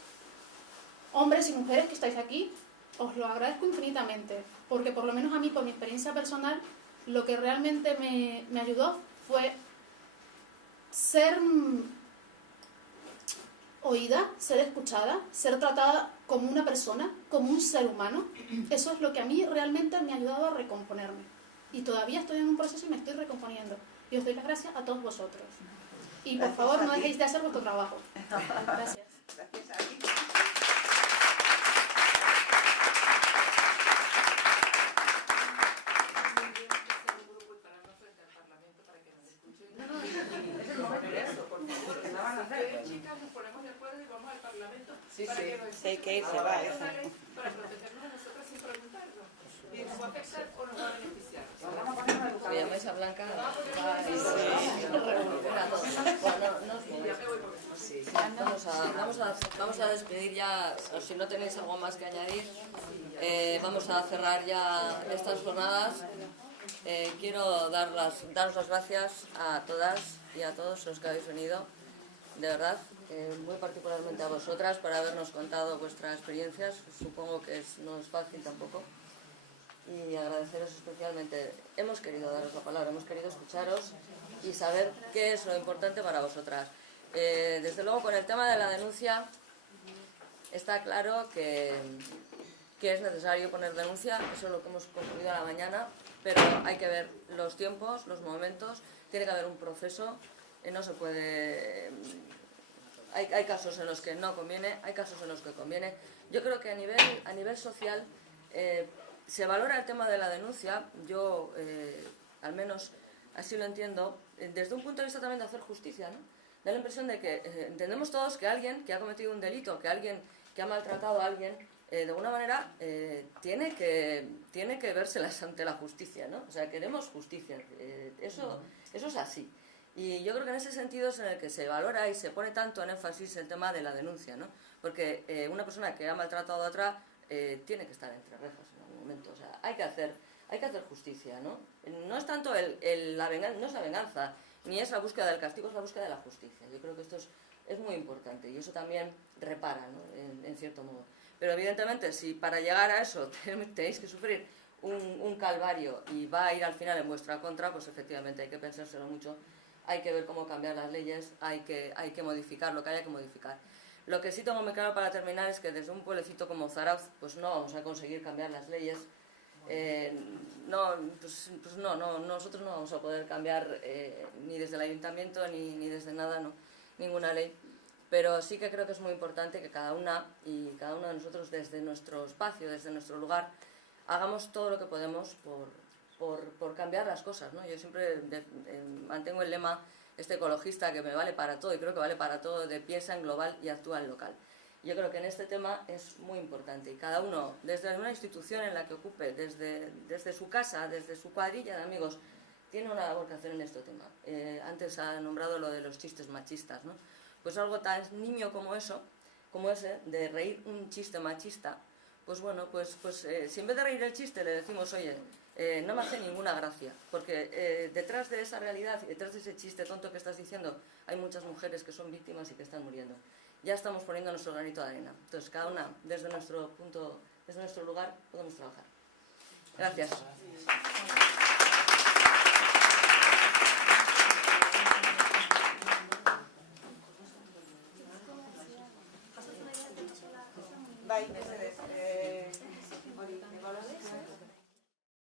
hombres y mujeres que estáis aquí, os lo agradezco infinitamente, porque por lo menos a mí, por mi experiencia personal, lo que realmente me ayudó fue ser oída, ser escuchada, ser tratada como una persona, como un ser humano. Eso es lo que a mí realmente me ha ayudado a recomponerme. Y todavía estoy en un proceso y me estoy recomponiendo. Y os doy las gracias a todos vosotros. Y por favor, no dejéis de hacer vuestro trabajo. Gracias. Gracias a ti. Chicas, nos ponemos de acuerdo y vamos al Parlamento para que nos Sí, hay que ir, se va. para protegernos a nosotras sin preguntarnos. Y nos va a afectar o nos va a beneficiar. Me llamáis a Blanca. Vamos a despedir ya, o si no tenéis algo más que añadir, vamos a cerrar ya estas jornadas. Quiero daros las gracias a todas y a todos los que habéis venido, de verdad, muy particularmente a vosotras, por habernos contado vuestras experiencias. Supongo que no es fácil tampoco. Y agradeceros especialmente. Hemos querido daros la palabra, hemos querido escucharos y saber qué es lo importante para vosotras. Desde luego, con el tema de la denuncia, está claro que es necesario poner denuncia, eso es lo que hemos concluido a la mañana, pero hay que ver los tiempos, los momentos, tiene que haber un proceso, no se puede... Hay casos en los que no conviene, hay casos en los que conviene. Yo creo que a nivel social se valora el tema de la denuncia, yo al menos así lo entiendo, desde un punto de vista también de hacer justicia, ¿no? Da la impresión de que entendemos todos que alguien que ha cometido un delito, que alguien que ha maltratado a alguien, de alguna manera tiene que vérselas ante la justicia, ¿no? O sea, queremos justicia, eso es así. Y yo creo que en ese sentido es en el que se valora y se pone tanto en énfasis el tema de la denuncia, ¿no? Porque una persona que ha maltratado a otra tiene que estar entre rejas en algún momento. O sea, hay que hacer justicia, ¿no? No es tanto la venganza, no es la venganza, ni es la búsqueda del castigo, es la búsqueda de la justicia. Yo creo que esto es muy importante y eso también repara, ¿no? En cierto modo. Pero evidentemente, si para llegar a eso tenéis que sufrir un calvario y va a ir al final en vuestra contra, pues efectivamente hay que pensárselo mucho. Hay que ver cómo cambiar las leyes, hay que modificar lo que haya que modificar. Lo que sí tengo muy claro para terminar es que desde un pueblecito como Zarauz pues no vamos a conseguir cambiar las leyes. Nosotros no vamos a poder cambiar ni desde el ayuntamiento ni desde nada, no, ninguna ley. Pero sí que creo que es muy importante que cada una de nosotros desde nuestro espacio, desde nuestro lugar, hagamos todo lo que podemos por cambiar las cosas, ¿no? Yo siempre mantengo el lema ecologista que me vale para todo y creo que vale para todo, de piensa en global y actúa en local. Yo creo que en este tema es muy importante y cada uno, desde una institución en la que ocupe, desde su casa, desde su cuadrilla de amigos, tiene una labor que hacer en este tema. Antes ha nombrado lo de los chistes machistas, ¿no? Pues algo tan niño como ese, de reír un chiste machista, pues bueno, pues si en vez de reír el chiste le decimos, oye, no me hace ninguna gracia, porque detrás de esa realidad y detrás de ese chiste tonto que estás diciendo hay muchas mujeres que son víctimas y que están muriendo. Ya estamos poniendo nuestro granito de arena. Entonces, cada una, desde nuestro punto, desde nuestro lugar, podemos trabajar. Gracias. Bye.